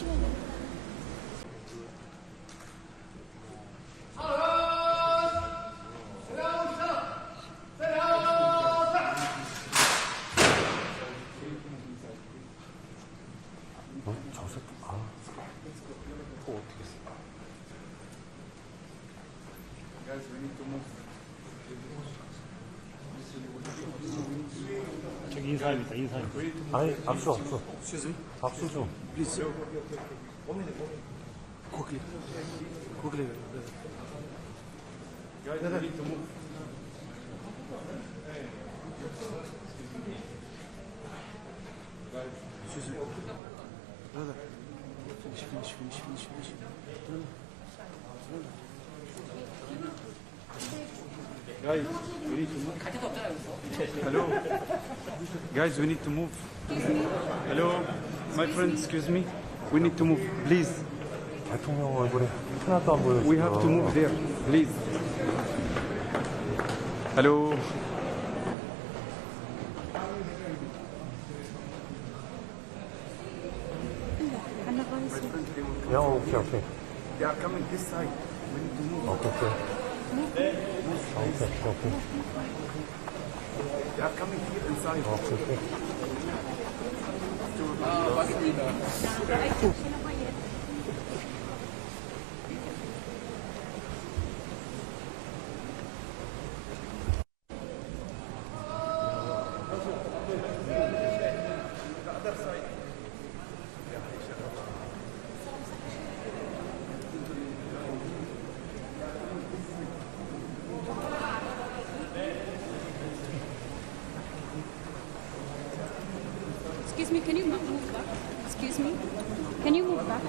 저 새끼, 또 어떻게 했어? 저기 인사입니다. 아니, 압수. 압수 좀. Please. Quickly. Guys, I need to move. Excuse me. Brother. Finish. Guys, we need to move. Hello. Guys, we need to move. Hello. My friend, excuse me. We need to move, please. 대통령 얼굴에 하나도 안 보여. We have to move there, please. Hello. 야, 오케이. They are coming this side. We need to move. 오케이. They are coming here inside. 오케이. Excuse me, can you move back? Excuse me? Can you move back?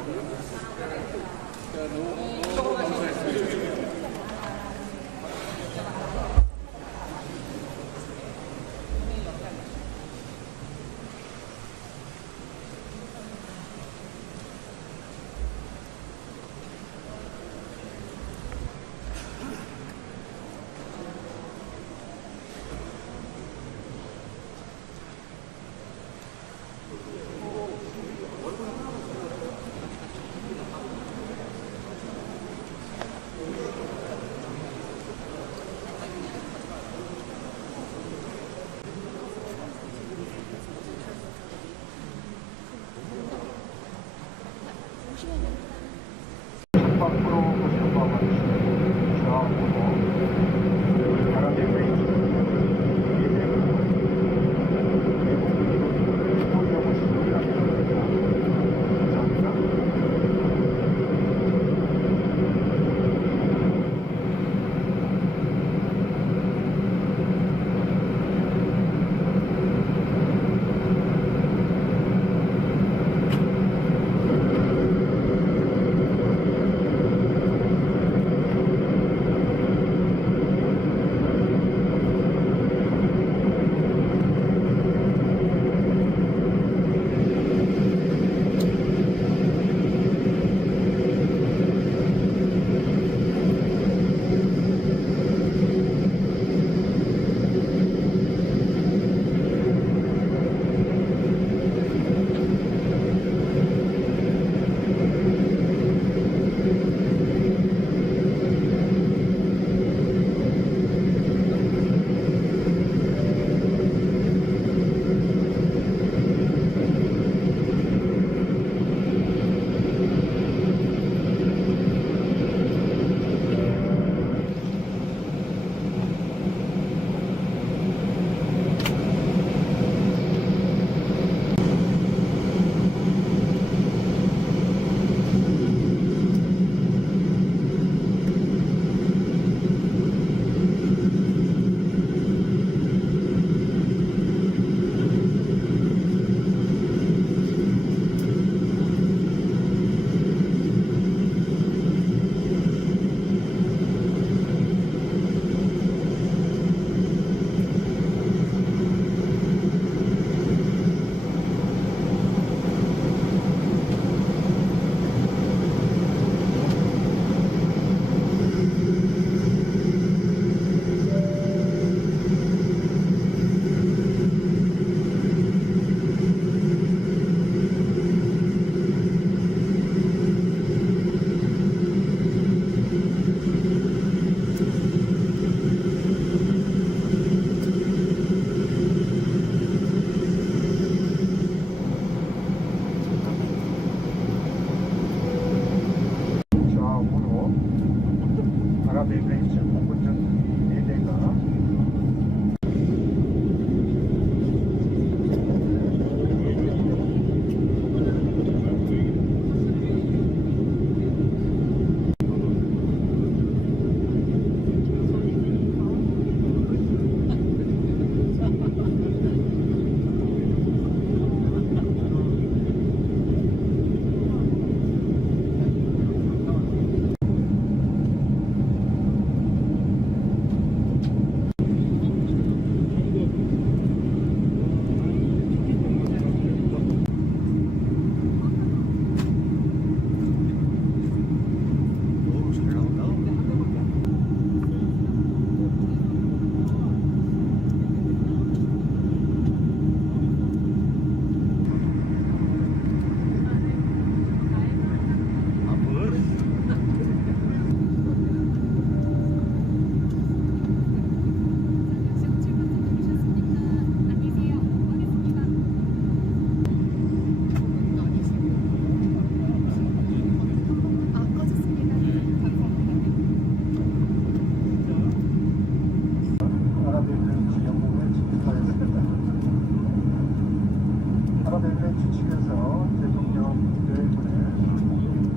아랍에미레이트 측에서 대통령 내분의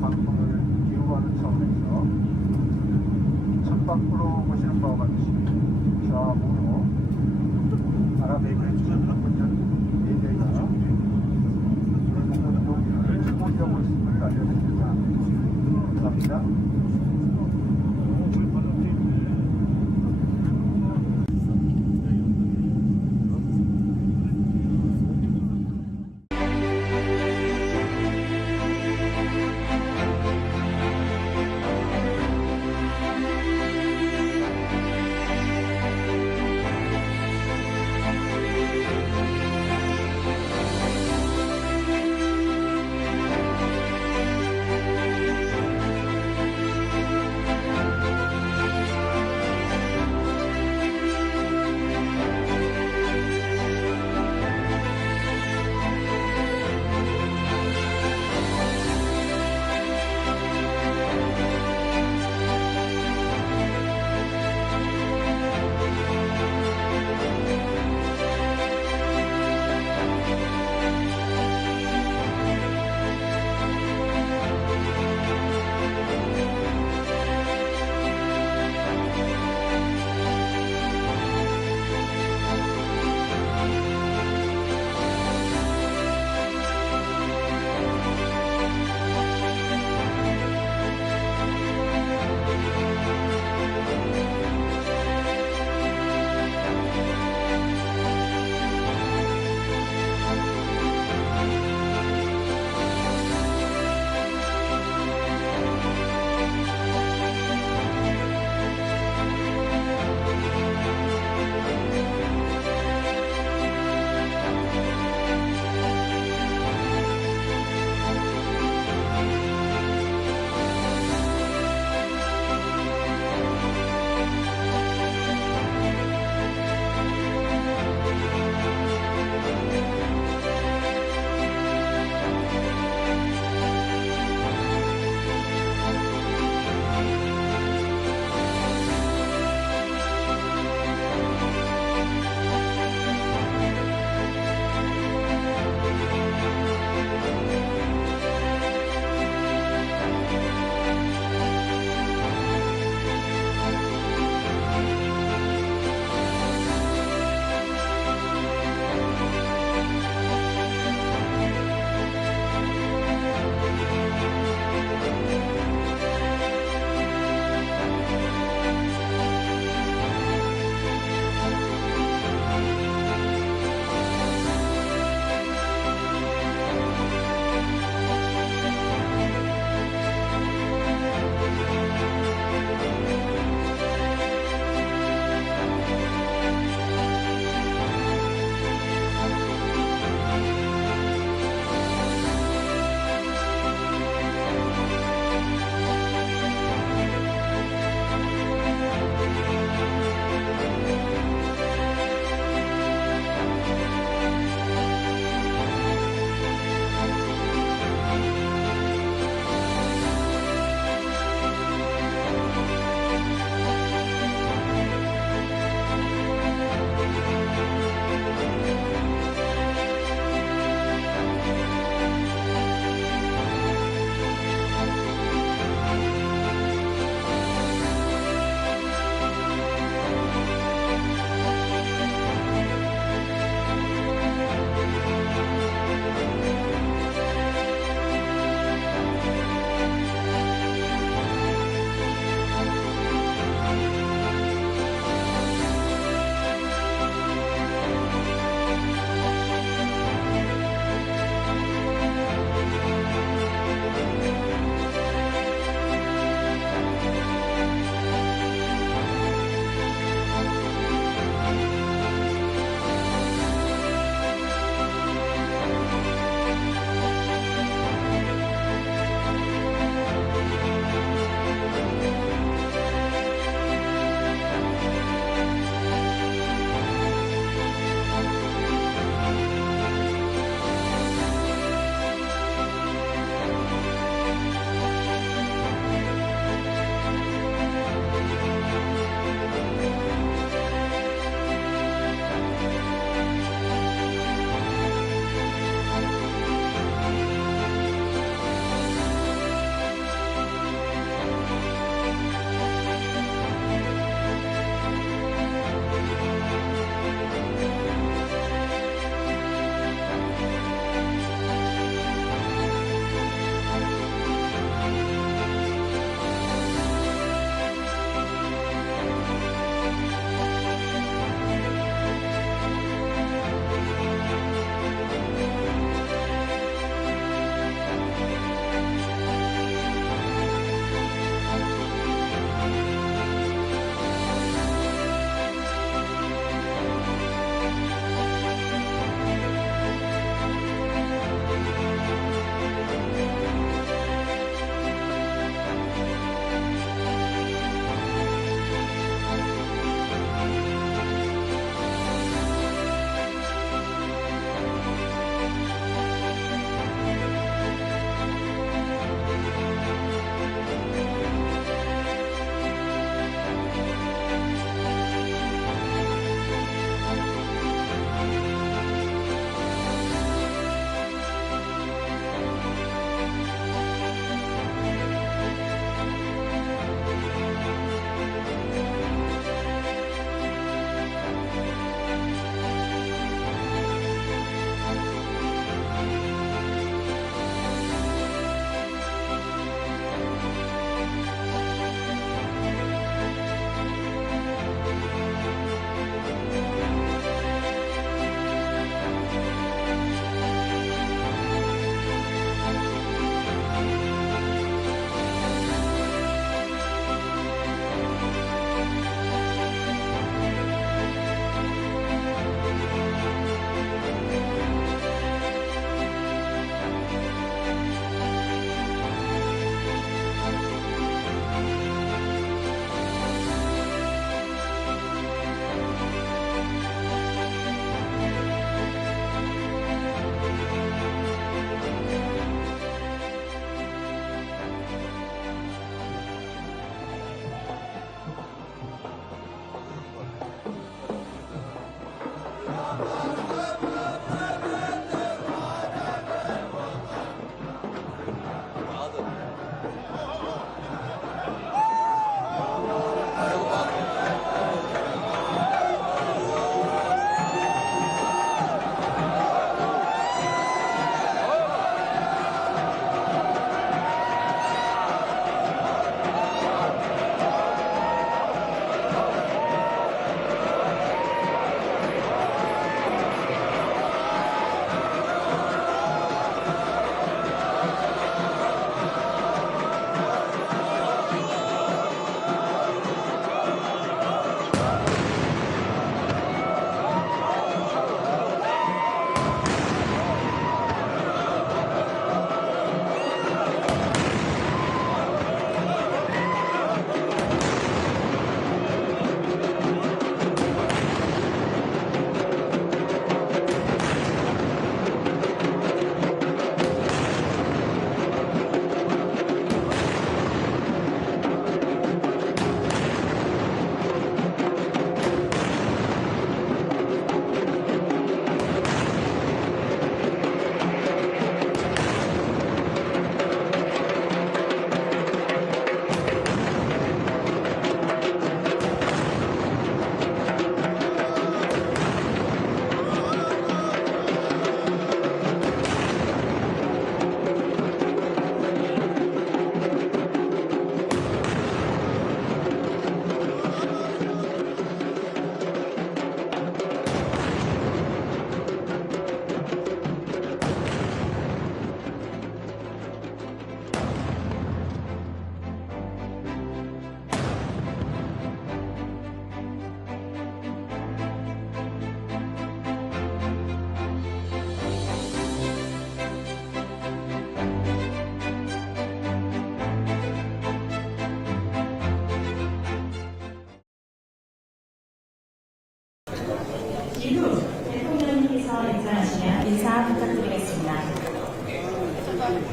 방문을 이유하는 차원에서 전방부로 보시는 바와 같이 좌우로 아랍에미레이트 운전 4대가 공군 동의를 보유하고 있음을 알려드립니다. 감사합니다.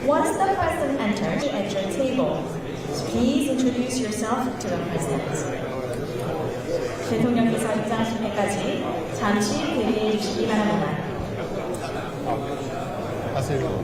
Once the president enters at your table, please introduce yourself to the president. 대통령께서 입장하실 때까지 잠시 대기해 주시기 바랍니다. 하세요.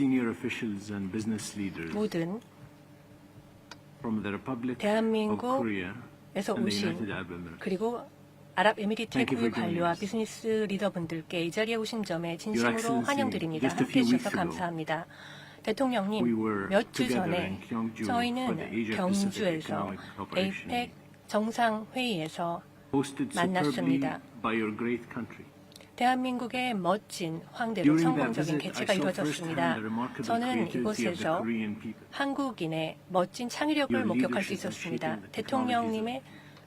senior officials and business leaders 모든 from the Republic of 대한민국에서 Korea and the 오신 United Arab Emirates. 그리고 아랍에미리트의 Thank you for joining 관료와 us. 비즈니스 리더분들께 이 자리에 오신 점에 Your 진심으로 Excellency, 환영드립니다. just a 함께해 few 주셔서 weeks ago, 감사합니다. We 대통령님, were 몇 주 together 전에 in Gyeongju for the 저희는 Asia Pacific 경주에서 Economic Cooperation, 에이펙 정상회의에서 hosted superbly 만났습니다. by your great country. 대한민국의 멋진 황대로 During that 성공적인 visit, I 개최가 saw 이루어졌습니다. firsthand the remarkable 저는 creativity of the 이곳에서 Korean people. 한국인의 멋진 창의력을 Your 목격할 수 leadership in 있었습니다. shaping the 대통령님의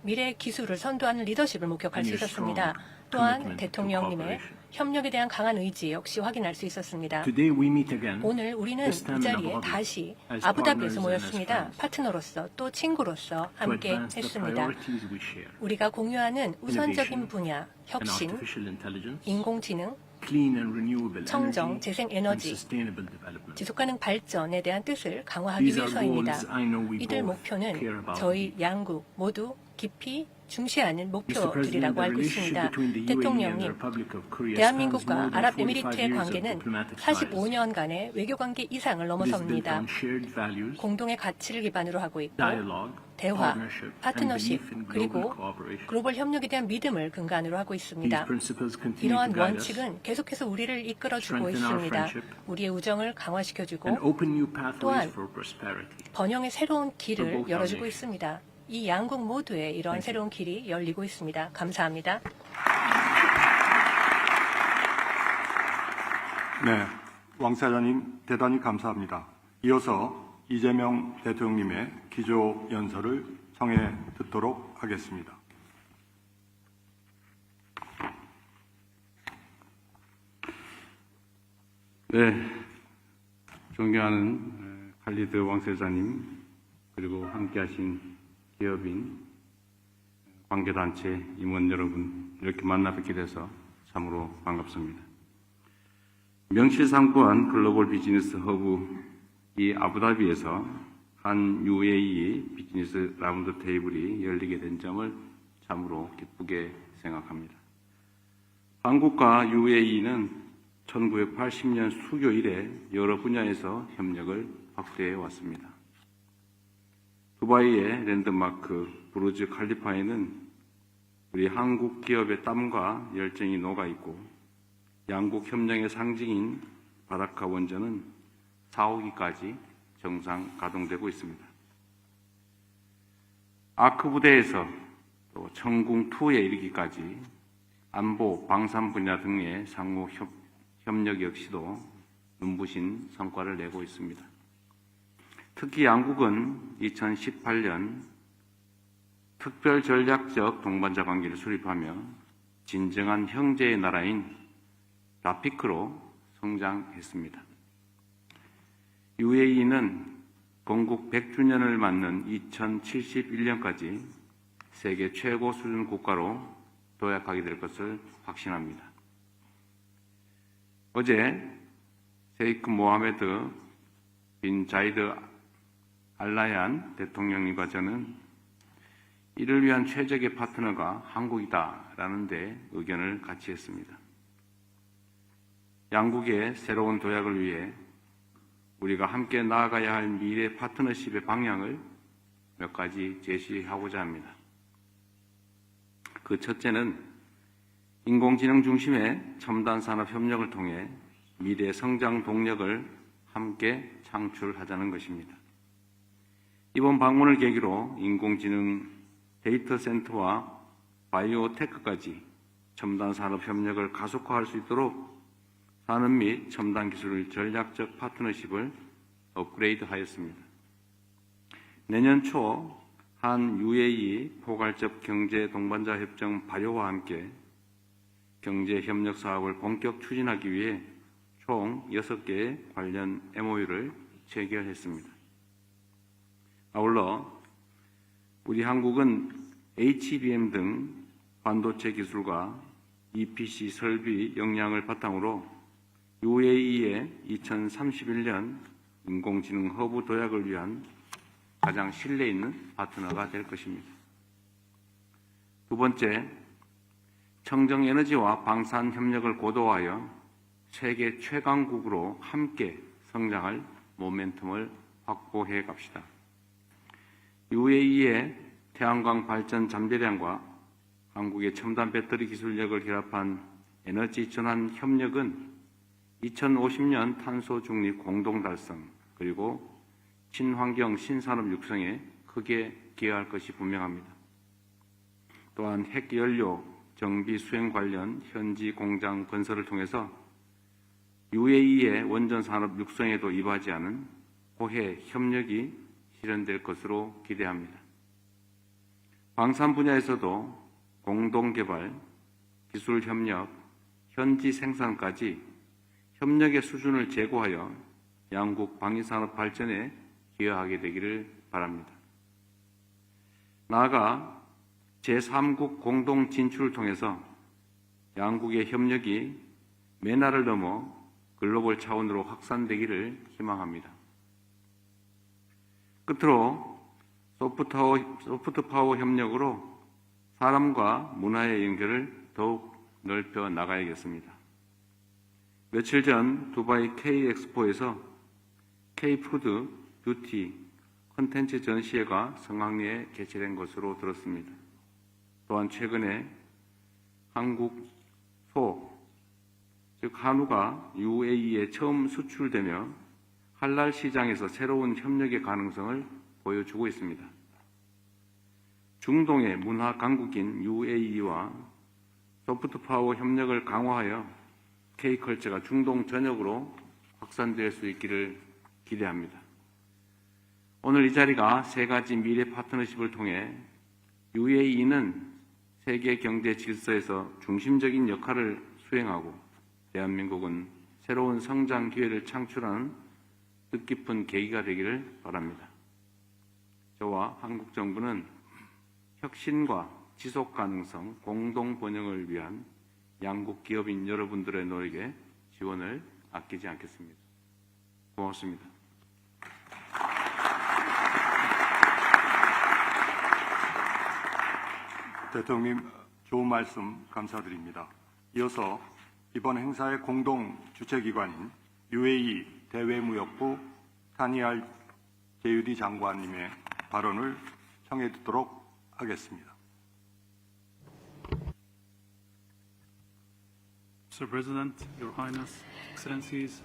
미래 기술을 선도하는 리더십을 목격할 수 And your 있었습니다. strong 또한 commitment to 대통령님의 cooperation. 협력에 대한 강한 의지 역시 확인할 수 있었습니다. Today we meet again. 오늘 우리는 this 이 time in 자리에 Abu Dhabi, 다시 as 아부다비에서 partners and as 모였습니다. friends, 파트너로서 또 친구로서 to 함께 advance the 했습니다. priorities we share. 우리가 공유하는 우선적인 분야, And 혁신, artificial intelligence, 인공지능, clean and renewable 청정, energy, 재생 and 에너지, sustainable development. 지속가능 발전에 대한 뜻을 강화하기 These are 위해서입니다. goals I know we 이들 both 목표는 care about. 저희 양국 모두 깊이 중시하는 Mr. President, 목표들이라고 the 알고 relationship 있습니다. between the UAE and the 대통령님, Republic of Korea spans more 대한민국과 than 45 아랍에미리트의 years of 관계는 diplomatic ties. 45년간의 외교관계 이상을 It is built 넘어섭니다. on shared values, 공동의 가치를 기반으로 하고 있고 dialogue, 대화, partnership, and 파트너십, belief in global 그리고 cooperation. 글로벌 협력에 대한 믿음을 근간으로 하고 These 있습니다. principles continue 이러한 to guide us 원칙은 계속해서 우리를 이끌어주고 strengthen our 있습니다. friendship, 우리의 우정을 강화시켜주고 and open new pathways 또한 for prosperity. 번영의 새로운 For 길을 both 열어주고 our 있습니다. 이 양국 모두의 이러한 Thank you. 새로운 길이 열리고 있습니다. 감사합니다. 네, 왕 사장님 대단히 감사합니다. 이어서 이재명 대통령님의 기조 연설을 청해 듣도록 하겠습니다. 네, 존경하는 칼리드 왕세자님, 그리고 함께하신 기업인, 관계단체 임원 여러분, 이렇게 만나 뵙게 돼서 참으로 반갑습니다. 명실상부한 글로벌 비즈니스 허브 이 아부다비에서 한 UAE 비즈니스 라운드 테이블이 열리게 된 점을 참으로 기쁘게 생각합니다. 한국과 UAE는 1980년 수교 이래 여러 분야에서 협력을 확대해 왔습니다. 두바이의 랜드마크 부르즈 칼리파에는 우리 한국 기업의 땀과 열정이 녹아 있고, 양국 협력의 상징인 바라카 원전은 4호기까지 정상 가동되고 있습니다. 아크 부대에서 또 청궁2에 이르기까지 안보, 방산 분야 등의 상호 협력 역시도 눈부신 성과를 내고 있습니다. 특히 양국은 2018년 특별 전략적 동반자 관계를 수립하며 진정한 형제의 나라인 라피크로 성장했습니다. UAE는 건국 100주년을 맞는 2071년까지 세계 최고 수준 국가로 도약하게 될 것을 확신합니다. 어제 세이크 모하메드 빈 자이드 알라얀 대통령님과 저는 이를 위한 최적의 파트너가 한국이다라는 데 의견을 같이 했습니다. 양국의 새로운 도약을 위해 우리가 함께 나아가야 할 미래 파트너십의 방향을 몇 가지 제시하고자 합니다. 그 첫째는 인공지능 중심의 첨단 산업 협력을 통해 미래 성장 동력을 함께 창출하자는 것입니다. 이번 방문을 계기로 인공지능 데이터 센터와 바이오테크까지 첨단 산업 협력을 가속화할 수 있도록 산업 및 첨단 기술 전략적 파트너십을 업그레이드하였습니다. 내년 초 한 UAE 포괄적 경제 동반자 협정 발효와 함께 경제 협력 사업을 본격 추진하기 위해 총 6개의 관련 MOU를 체결했습니다. 아울러 우리 한국은 HBM 등 반도체 기술과 EPC 설비 역량을 바탕으로 UAE의 2031년 인공지능 허브 도약을 위한 가장 신뢰 있는 파트너가 될 것입니다. 두 번째, 청정에너지와 방산 협력을 고도화하여 세계 최강국으로 함께 성장할 모멘텀을 확보해 갑시다. UAE의 태양광 발전 잠재량과 한국의 첨단 배터리 기술력을 결합한 에너지 전환 협력은 2050년 탄소 중립 공동 달성 그리고 친환경 신산업 육성에 크게 기여할 것이 분명합니다. 또한 핵연료 정비 수행 관련 현지 공장 건설을 통해서 UAE의 원전 산업 육성에도 이바지하는 호혜 협력이 실현될 것으로 기대합니다. 방산 분야에서도 공동개발, 기술 협력, 현지 생산까지 협력의 수준을 제고하여 양국 방위산업 발전에 기여하게 되기를 바랍니다. 나아가 제3국 공동 진출을 통해서 양국의 협력이 메나를 넘어 글로벌 차원으로 확산되기를 희망합니다. 끝으로 소프트파워 협력으로 사람과 문화의 연결을 더욱 넓혀 나가야겠습니다. 며칠 전 두바이 K-엑스포에서 K-푸드, 뷰티, 콘텐츠 전시회가 성황리에 개최된 것으로 들었습니다. 또한 최근에 한국 즉 한우가 UAE에 처음 수출되며 할랄 시장에서 새로운 협력의 가능성을 보여주고 있습니다. 중동의 문화 강국인 UAE와 소프트파워 협력을 강화하여 K컬처가 중동 전역으로 확산될 수 있기를 기대합니다. 오늘 이 자리가 세 가지 미래 파트너십을 통해 UAE는 세계 경제 질서에서 중심적인 역할을 수행하고 대한민국은 새로운 성장 기회를 창출하는 뜻깊은 계기가 되기를 바랍니다. 저와 한국 정부는 혁신과 지속 가능성, 공동 번영을 위한 양국 기업인 여러분들의 노력에 지원을 아끼지 않겠습니다. 고맙습니다. 대통령님 좋은 말씀 감사드립니다. 이어서 이번 행사의 공동 주최기관인 UAE 대외무역부 타니알 제유디 장관님의 발언을 청해 듣도록 하겠습니다.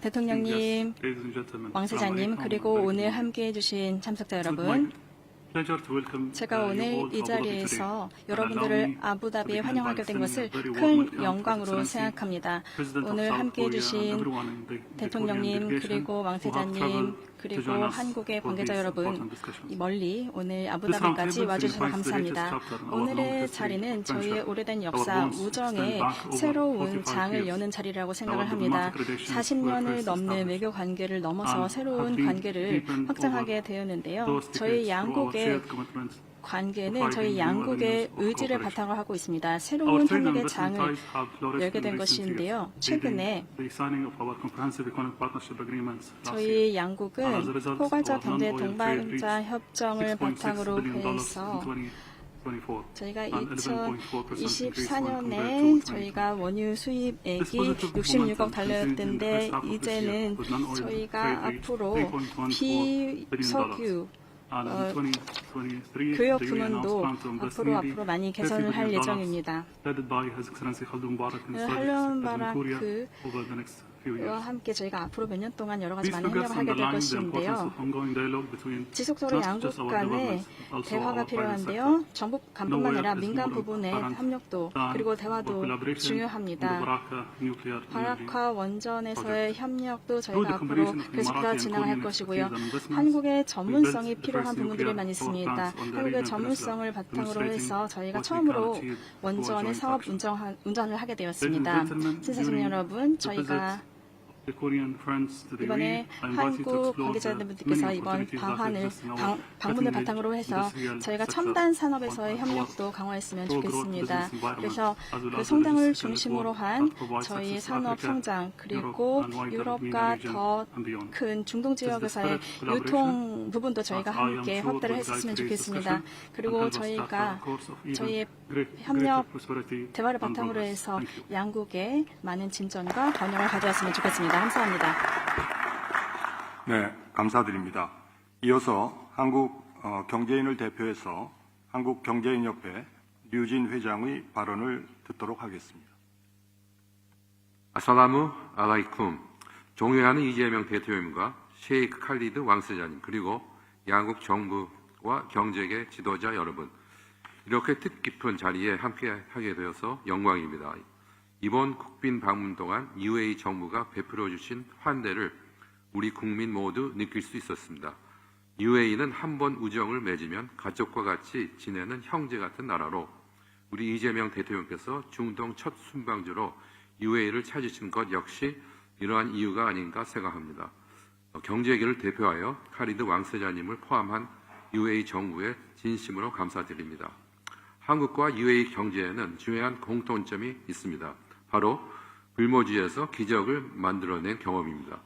대통령님, 왕세자님, 그리고 오늘 함께해 주신 참석자 여러분, 제가 오늘 이 자리에서 여러분들을 아부다비에 환영하게 된 것을 큰 영광으로 생각합니다. 오늘 함께해 주신 대통령님, 그리고 왕세자님, 그리고 한국의 관계자 여러분, 멀리 오늘 아부다비까지 와주셔서 감사합니다. 오늘의 자리는 저희의 오래된 역사, 우정의 새로운 장을 여는 자리라고 생각을 합니다. 40년을 넘는 외교 관계를 넘어서 새로운 관계를 확장하게 되었는데요. 저희 양국의 관계는 저희 양국의 의지를 바탕으로 하고 있습니다. 새로운 협력의 장을 열게 된 것인데요. 최근에 저희 양국은 포괄적 경제 동반자 협정을 바탕으로 해서 저희가 2024년에 저희가 원유 수입액이 66억 달러였는데 이제는 저희가 앞으로 비석유 교역 부문도 앞으로 많이 개선을 할 예정입니다. 할론 바라크와 함께 저희가 앞으로 몇 년 동안 여러 가지 많은 협력을 하게 될 것인데요. 지속적으로 양국 간의 대화가 필요한데요. 정부 간뿐만 아니라 민간 부분의 협력도 그리고 대화도 중요합니다. 바라카 원전에서의 협력도 저희가 앞으로 계속해서 진행할 것이고요. 한국의 전문성이 필요한 부분들이 많이 있습니다. 한국의 전문성을 바탕으로 해서 저희가 처음으로 원전의 사업 운전을 하게 되었습니다. 신사숙 여러분, 저희가 이번에 한국 관계자분들께서 이번 방문을 바탕으로 해서 저희가 첨단 산업에서의 협력도 강화했으면 좋겠습니다. 그래서 그 성장을 중심으로 한 저희 산업 성장 그리고 유럽과 더 큰 중동 지역에서의 유통 부분도 저희가 함께 확대를 했으면 좋겠습니다. 그리고 저희가 저희의 협력 대화를 바탕으로 해서 양국의 많은 진전과 번영을 가져왔으면 좋겠습니다. 감사합니다. 네, 감사드립니다. 이어서 한국 경제인을 대표해서 한국경제인협회 류진 회장의 발언을 듣도록 하겠습니다. 아살라무 알라이쿰. 존경하는 이재명 대통령과 셰이크 칼리드 왕세자님 그리고 양국 정부와 경제계 지도자 여러분, 이렇게 뜻깊은 자리에 함께하게 되어서 영광입니다. 이번 국빈 방문 동안 UAE 정부가 베풀어 주신 환대를 우리 국민 모두 느낄 수 있었습니다. UAE는 한 번 우정을 맺으면 가족과 같이 지내는 형제 같은 나라로 우리 이재명 대통령께서 중동 첫 순방주로 UAE를 찾으신 것 역시 이러한 이유가 아닌가 생각합니다. 경제계를 대표하여 카리드 왕세자님을 포함한 UAE 정부에 진심으로 감사드립니다. 한국과 UAE 경제에는 중요한 공통점이 있습니다. 바로 불모지에서 기적을 만들어낸 경험입니다.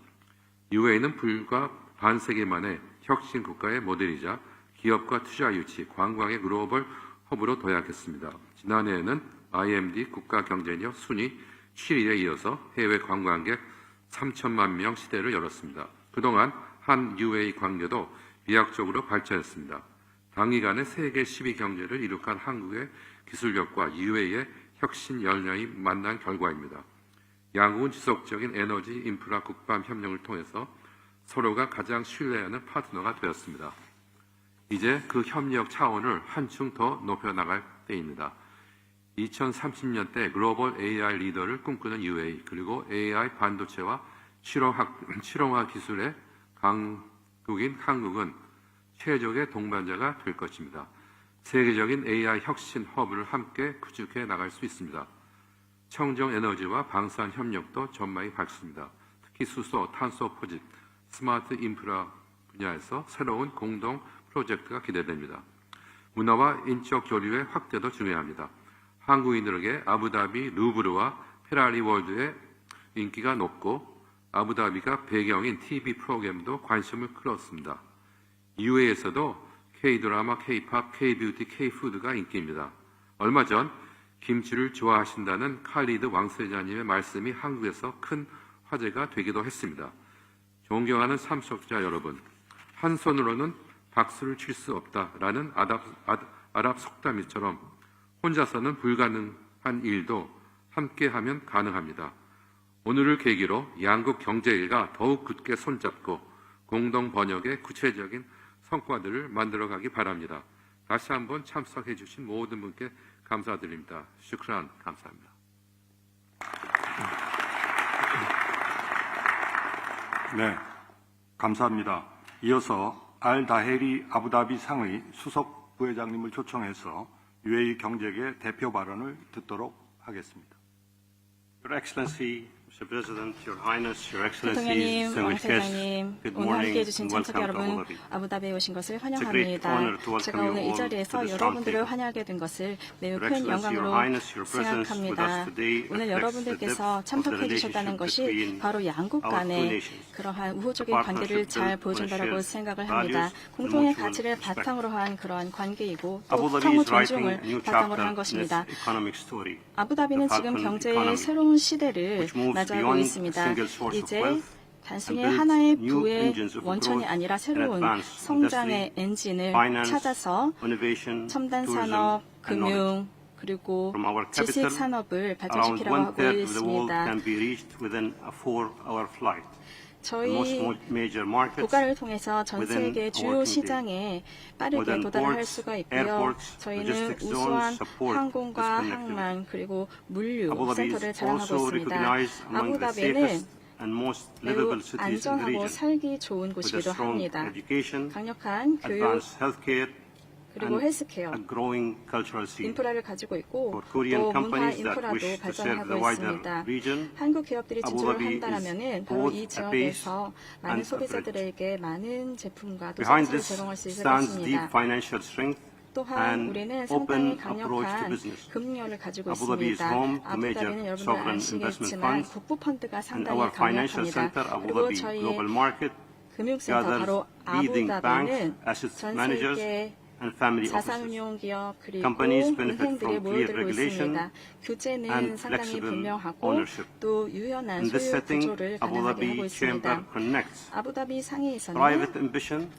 UAE는 불과 반세기 만에 혁신 국가의 모델이자 기업과 투자 유치, 관광의 글로벌 허브로 도약했습니다. 지난해에는 IMD 국가 경쟁력 순위 7위에 이어서 해외 관광객 3천만 명 시대를 열었습니다. 그동안 한 UAE 관계도 비약적으로 발전했습니다. 단기간에 세계 10위 경제를 이룩한 한국의 기술력과 UAE의 혁신 역량이 만난 결과입니다. 양국은 지속적인 에너지 인프라 국방 협력을 통해서 서로가 가장 신뢰하는 파트너가 되었습니다. 이제 그 협력 차원을 한층 더 높여나갈 때입니다. 2030년대 글로벌 AI 리더를 꿈꾸는 UAE, 그리고 AI 반도체와 실용화 기술의 강국인 한국은 최적의 동반자가 될 것입니다. 세계적인 AI 혁신 허브를 함께 구축해 나갈 수 있습니다. 청정 에너지와 방산 협력도 전망이 밝습니다. 특히 수소, 탄소 포집, 스마트 인프라 분야에서 새로운 공동 프로젝트가 기대됩니다. 문화와 인적 교류의 확대도 중요합니다. 한국인들에게 아부다비 루브르와 페라리 월드의 인기가 높고 아부다비가 배경인 TV 프로그램도 관심을 끌었습니다. UAE에서도 K-드라마, K-팝, K-뷰티, K-푸드가 인기입니다. 얼마 전 김치를 좋아하신다는 칼리드 왕세자님의 말씀이 한국에서 큰 화제가 되기도 했습니다. 존경하는 참석자 여러분, 한 손으로는 박수를 칠 수 없다라는 아랍 속담처럼 혼자서는 불가능한 일도 함께하면 가능합니다. 오늘을 계기로 양국 경제일가 더욱 굳게 손잡고 공동 번역의 구체적인 성과들을 만들어가기 바랍니다. 다시 한번 참석해 주신 모든 분께 감사드립니다. 슈크란, 감사합니다. 네, 감사합니다. 이어서 알다헤리 아부다비 상의 수석 부회장님을 초청해서 UAE 경제계 대표 발언을 듣도록 하겠습니다. Your Excellency, Mr. President, Your Highness, Your 대통령님, Excellencies, 왕세자님, 오늘 함께해 주신 참석 여러분, 아부다비에 오신 것을 환영합니다. 제가 오늘 이 자리에서 여러분들을 환영하게 된 것을 매우 큰 영광으로 생각합니다. 오늘 여러분들께서 참석해 주셨다는 것이 바로 양국 간의 그러한 우호적인 관계를 잘 보여준다고 생각을 합니다. 공통의 가치를 바탕으로 한 그러한 관계이고 또相互 존중을 바탕으로 한 것입니다. 아부다비는 지금 경제의 새로운 시대를 맞이하고 있습니다. 이제 단순히 하나의 부의 원천이 아니라 새로운 성장의 엔진을 찾아서 첨단 산업, 금융, 그리고 지식 산업을 발전시키려고 하고 있습니다. 저희 국가를 통해서 전 세계 주요 시장에 빠르게 도달할 수가 있고요. 저희는 우수한 항공과 항만 그리고 물류 센터를 자랑하고 있습니다. 아부다비는 매우 안전하고 살기 좋은 곳이기도 합니다. 강력한 교육 그리고 헬스케어 인프라를 가지고 있고 또 문화 인프라도 발전하고 있습니다. 한국 기업들이 진출을 한다면 바로 이 지역에서 많은 소비자들에게 많은 제품과 또 서비스를 제공할 수 있을 것입니다. 또한 우리는 상당히 강력한 금융력을 가지고 있습니다. 아부다비는 여러분들 아시겠지만 국부 펀드가 상당히 강력합니다. 그리고 저희의 금융센터 바로 아부다비는 전 세계 and family offices. 자산운용 기업 그리고 Companies benefit 은행들이 from clear 모여들고 regulation 있습니다. 규제는 and 상당히 flexible 분명하고 ownership. 또 유연한 In this 소유 setting, 구조를 Abu 가능하게 Dhabi 하고 Chamber 있습니다. connects 아부다비 상해에서는 private ambition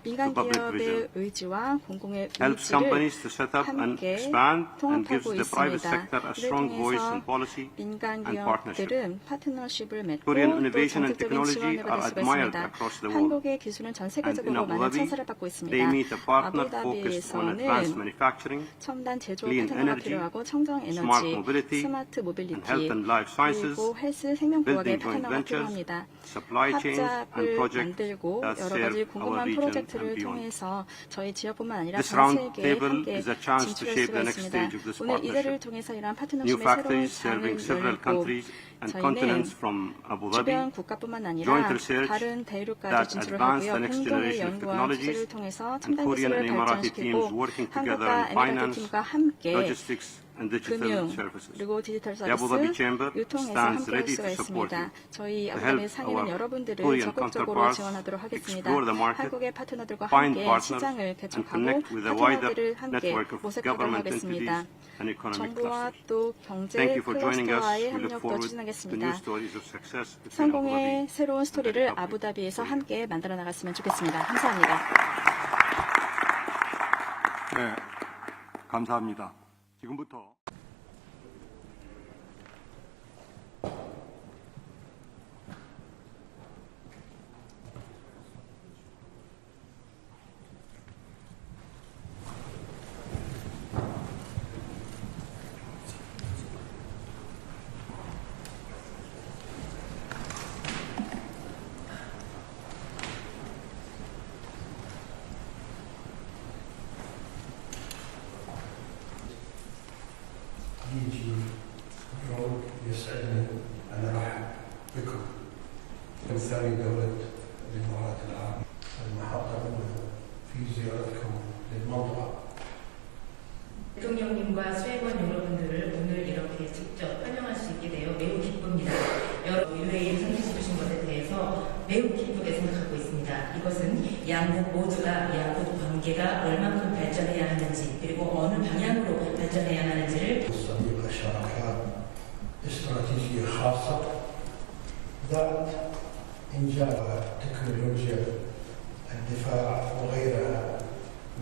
민간 to public 기업의 vision, 의지와 공공의 helps 의지를 companies to set up and 함께 expand, and gives 통합하고 the private 있습니다. sector a 이를 strong voice 통해서 in policy 민간 and partnership. 기업들은 파트너십을 맺고 Korean 또 innovation and 정책적인 technology 지원을 받을 are 수가 admired 있습니다. across the world. 한국의 기술은 전 And in 세계적으로 Abu 많은 Dhabi, 찬사를 받고 있습니다. they meet a partner focused on advanced 아부다비에서는 manufacturing, 첨단 제조 clean 파트너가 energy, 필요하고 청정 smart 에너지, mobility, 스마트 모빌리티, and health and life sciences, 그리고 헬스 생명과학의 building joint 파트너가 ventures, 필요합니다. supply chains, and 합작을 projects 만들고 that 여러 serve 가지 our 궁금한 region 프로젝트를 and beyond. 통해서 저희 지역뿐만 아니라 This 전 round 세계에 table 함께 is a chance to 진출할 shape 수가 the next 있습니다. stage of this 오늘 이대를 partnership. 통해서 이러한 New 파트너십의 새로운 factories 장을 serving several 열고 countries and 저희는 continents from Abu Dhabi, 주변 국가뿐만 아니라 joint research 다른 대륙까지 that 진출을 advance 하고요. the next 공동의 generation of 연구와 technologies, 투자를 통해서 and 첨단 Korean 기술을 and Emirati 발전시키고 teams working together 한국과 in 에미라트 finance, 팀과 함께 logistics, and digital 금융 services. 그리고 디지털 The Abu Dhabi 서비스 Chamber 유통에서 stands 함께할 ready 수가 to support 있습니다. you. 저희 To 아부다비 help 상인은 our 여러분들을 Korean 적극적으로 counterparts 지원하도록 하겠습니다. explore the market, 한국의 파트너들과 find 함께 partners, 시장을 and 개척하고 connect with a wider 파트너들을 함께 network of 모색하도록 government 하겠습니다. entities and economic 정부와 clusters. 또 경제 Thank you for joining us. 클러스터와의 We look 협력도 forward to 추진하겠습니다. new stories of success between Abu 성공의 Dhabi 새로운 스토리를 and the Republic 아부다비에서 of Korea. 함께 만들어 나갔으면 좋겠습니다. 감사합니다. 네, 감사합니다. 지금부터 يجي يوم يسعدني أن أرحب بكم كمثال دولة الإمارات العربية. المحطة الأولى في زيارتكم للمنطقة. 대통령님과 수행원 여러분들을 오늘 이렇게 직접 환영할 수 있게 되어 매우 기쁩니다. UAE 선택해 주신 것에 대해서 매우 기쁘게 생각하고 있습니다. 이것은 양국 모두가 양국 관계가 얼만큼 발전해야 하는지 그리고 어느 방향으로 발전해야 하는지를 الصديقة شراكات استراتيجية خاصة ذات إنجاز تكنولوجيا الدفاع وغيرها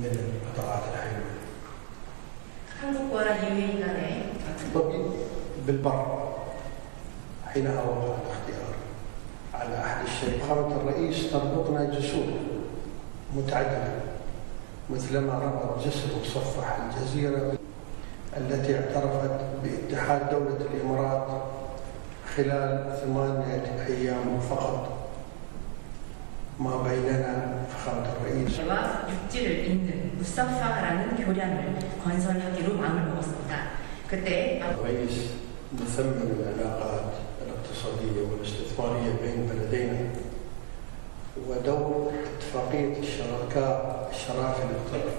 من القطاعات الحيوية. 한국과 UAE 간의 الطبيب بالبر حينها وقع الاختيار على أحد الشركات. فخامة الرئيس تربطنا جسور متعددة مثلما ربط جسر مصفح الجزيرة التي اعترفت باتحاد دولة الإمارات خلال 8 أيام فقط ما بيننا فخامة الرئيس. 와 육지를 잇는 무사파라는 교량을 건설하기로 마음을 먹었습니다. 그때 الرئيس مثمن العلاقات الاقتصادية والاستثمارية بين بلدينا ودور اتفاقية الشراكة الاقتصادية.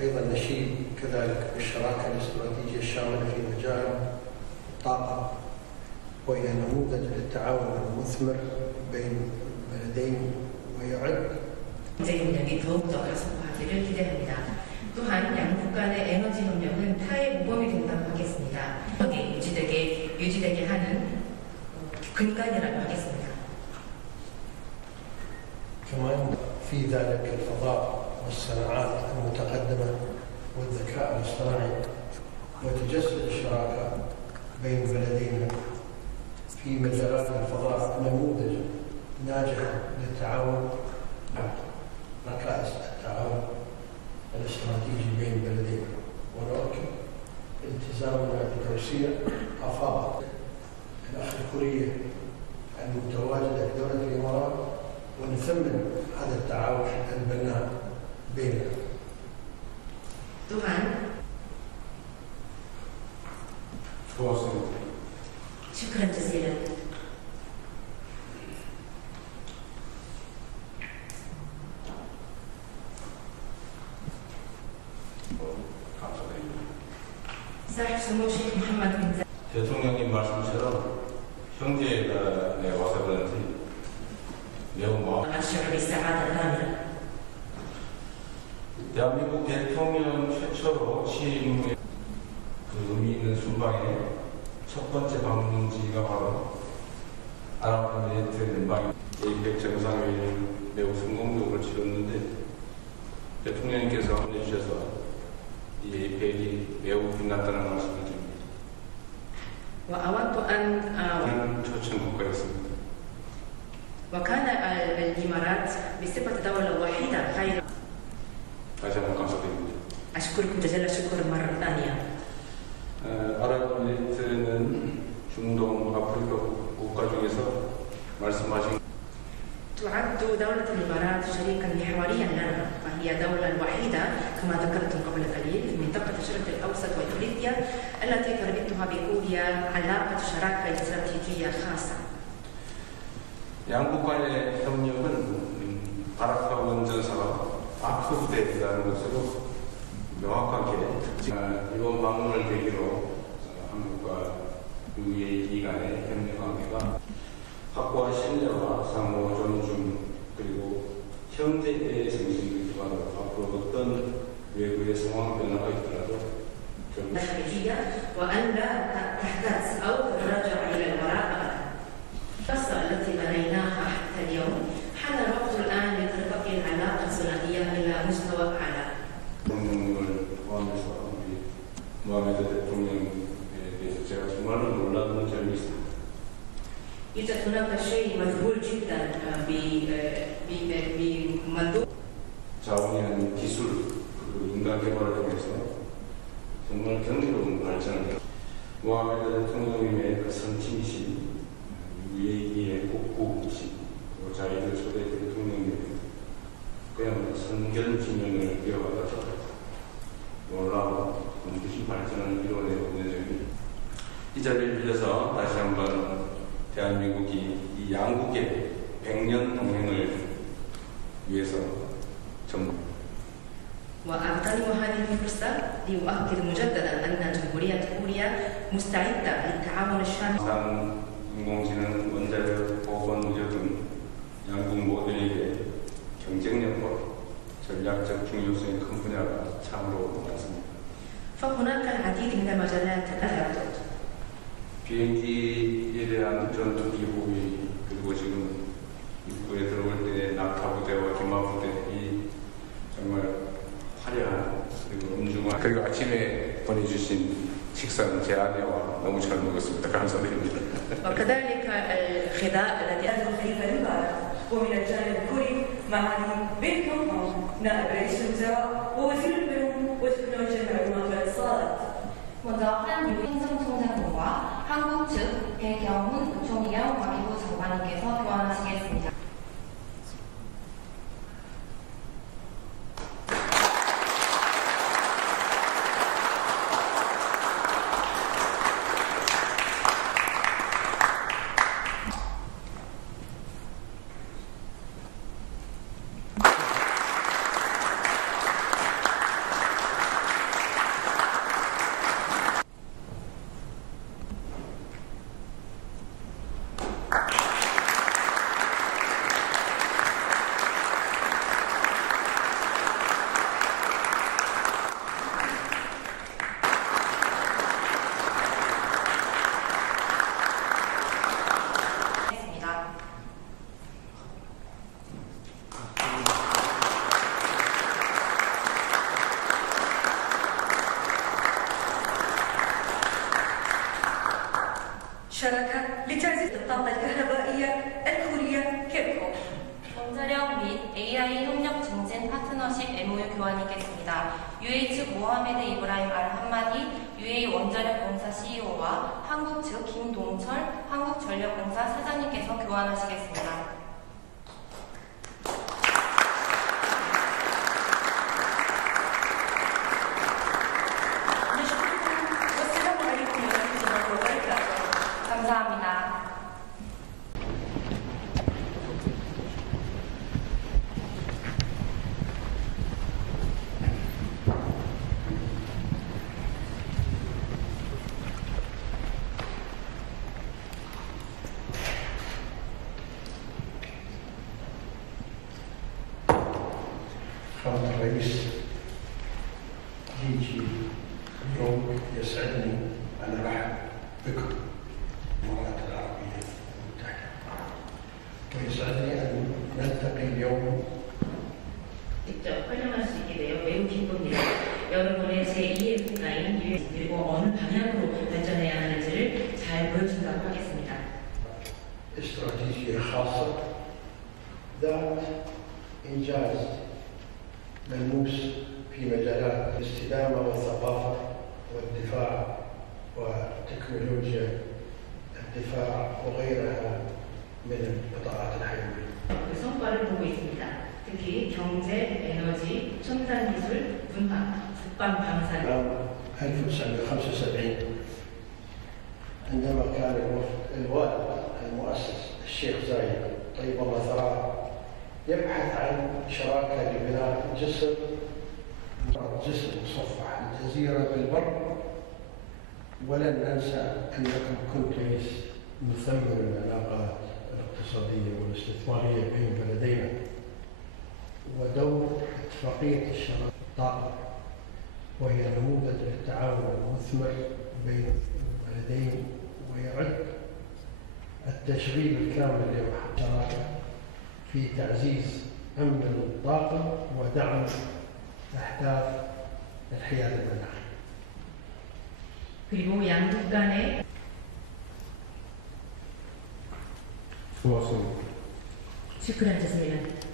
أيضا نشيد كذلك بالشراكة الاستراتيجية الشاملة في مجال الطاقة وهي نموذج للتعاون المثمر بين البلدين ويعد 경제 협력이 더욱더 가속화하기를 기대합니다. 또한 양국 간의 에너지 협력은 타의 모범이 된다고 하겠습니다. 유지되게 하는 근간이라고 하겠습니다. كمان في ذلك الفضاء والصناعات المتقدمة والذكاء الاصطناعي وتجسد الشراكة بين بلدينا في مجالات الفضاء نموذج ناجح للتعاون ركائز التعاون الاستراتيجي بين بلدينا ونؤكد التزامنا بتوسيع آفاق الأخ الكورية المتواجدة في دولة الإمارات ونثمن هذا التعاون البناء بيننا. 또한 شكرا جزيلا. 대통령님 말씀처럼 형제간에 와서 그런지 매우 마음 대한민국 대통령 최초로 취임 후에 그 의미 있는 순방의 첫 번째 방문지가 바로 아랍에미리트 연방의 APEC 정상회의를 매우 성공적으로 치렀는데 대통령님께서 보내주셔서 이 APEC이 매우 빛났다는 말씀을 드립니다. وأود أن 그는 초청 국가였습니다. وكان الإمارات بصفة دولة وحيدة خير. 다시 한번 감사드립니다. أشكركم جزيل الشكر مرة ثانية. 아랍에미리트는 중동 아프리카 국가 중에서 말씀하신 تعد دولة الإمارات شريكا محوريا لنا فهي الدولة الوحيدة كما ذكرتم قبل قليل في منطقة الشرق الأوسط وإفريقيا التي تربطها بكوريا علاقة شراكة استراتيجية خاصة. 양국 간의 협력은 바라카 원전사가 아크부대라는 것으로 명확하게 특징. 이번 방문을 계기로 한국과 UAE 간의 협력 관계가 확고한 신뢰와 상호 존중 그리고 형제의 정신을 기반으로 앞으로 어떤 외부의 상황 변화가 있더라도 الخارجية وأن لا تحتاج أو تتراجع إلى الوراء. القصة التي بنيناها حتى اليوم حان الوقت الآن لترقي العلاقة الثنائية إلى مستوى أعلى. 대통령을 포함해서 우리 모하메드 대통령에 대해서 제가 정말로 놀라는 점이 있습니다. يوجد هناك شيء مذهول جدا بمنظور 자원이나 기술 그리고 인간 개발을 통해서 정말 경이로운 발전을 모하메드 대통령님의 그 선친이신 UAE의 국부이신 자이드 초대 대통령님 그야말로 선견지명을 이어받아서 놀라운 눈부신 발전을 이루어내고 있는 점이 이 자리를 빌려서 다시 한번 대한민국이 이 양국의 100년 동행을 위해서 전 وأغتنم هذه الفرصة لأؤكد مجددا أن جمهورية كوريا مستعدة للتعاون الشامل. 인공지능, 원자력, 보건, 의료 등 양국 모두에게 경쟁력과 전략적 중요성이 큰 분야가 참으로 많습니다. فهناك العديد من المجالات التي 비행기에 대한 전투기 호위 그리고 지금 입구에 들어올 때 낙하부대와 기마부대이 정말 화려한 그리고 엄중한 그리고 아침에 보내주신 식사는 제 아내와 너무 잘 먹었습니다. 감사드립니다. وكذلك الغذاء الذي أدخل خليفة المبارك ومن الجانب الكوري معالي بن كيونغ نائب رئيس الوزراء ووزير البيئة وتكنولوجيا المعلومات والاتصالات. 먼저 한 행정총장님과 한국 측 배경훈 부총리와 과기부 장관님께서 교환하시겠습니다. شراكة لتعزيز الطاقة الكهربائية الكورية كيبكو. 원자력 및 AI 협력 증진 파트너십 MOU 교환이 있겠습니다. UA 측 모하메드 이브라임 알 함마디 UA 원자력 공사 CEO와 한국 측 김동철 한국전력공사 사장님께서 교환하시겠습니다. 감사합니다. حضرة الرئيس 보여드리도록 하겠습니다. استراتيجية خاصة ذات إنجاز ملموس في مجالات الاستدامة والثقافة والدفاع وتكنولوجيا الدفاع وغيرها من القطاعات الحيوية. 그 성과를 보고 있습니다. 특히 경제, 에너지, 첨단 기술, 문화, 국방, 방산. عام 1975 عندما كان الوالد المؤسس الشيخ زايد طيب الله ثراه يبحث عن شراكة لبناء جسر مصفح الجزيرة بالبر، ولن أنسى أنكم كنتم مثمر العلاقات الاقتصادية والاستثمارية بين بلدينا، ودور اتفاقية الشراكة الطاقة وهي نموذج للتعاون المثمر بين البلدين، ويعد التشغيل الكامل للشراكة في تعزيز أمن الطاقة ودعم أهداف الحياد المناخي. 그리고 양국 간의 수고하셨습니다. 슈크란 자세입니다.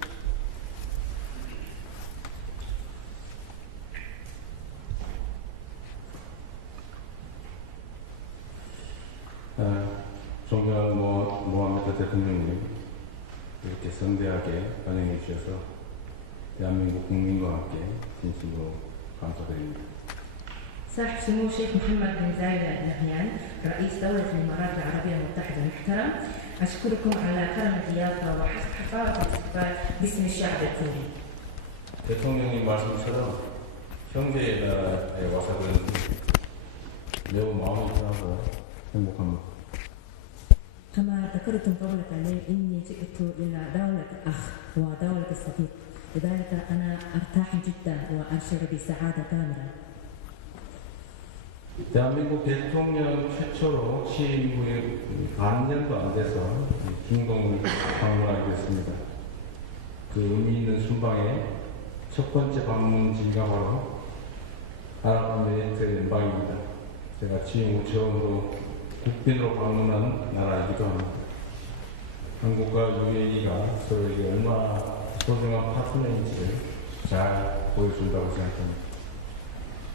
존경하는 모하메드 대통령님, 이렇게 성대하게 환영해 주셔서 대한민국 국민과 함께 진심으로 감사드립니다. صاحب سمو الشيخ محمد بن زايد آل نهيان رئيس دولة الإمارات العربية المتحدة المحترم، أشكركم على كرم الضيافة وحسن حفاوة الاستقبال باسم الشعب الكوري. 대통령님 말씀처럼 형제에 와서 그런지 매우 마음이 편하고 행복합니다. كما ذكرتم قبل قليل إني جئت إلى دولة أخ ودولة الصديق، لذلك أنا أرتاح جدا وأشعر بسعادة كاملة. 대한민국 대통령 최초로 취임 후에 반년도 안 돼서 중동을 방문하게 됐습니다. 그 의미 있는 순방의 첫 번째 방문지가 바로 아랍에미리트의 연방입니다. 제가 취임 후 처음으로 국빈으로 방문한 나라이기도 합니다. 한국과 UAE가 서로에게 얼마나 소중한 파트너인지를 잘 보여준다고 생각합니다.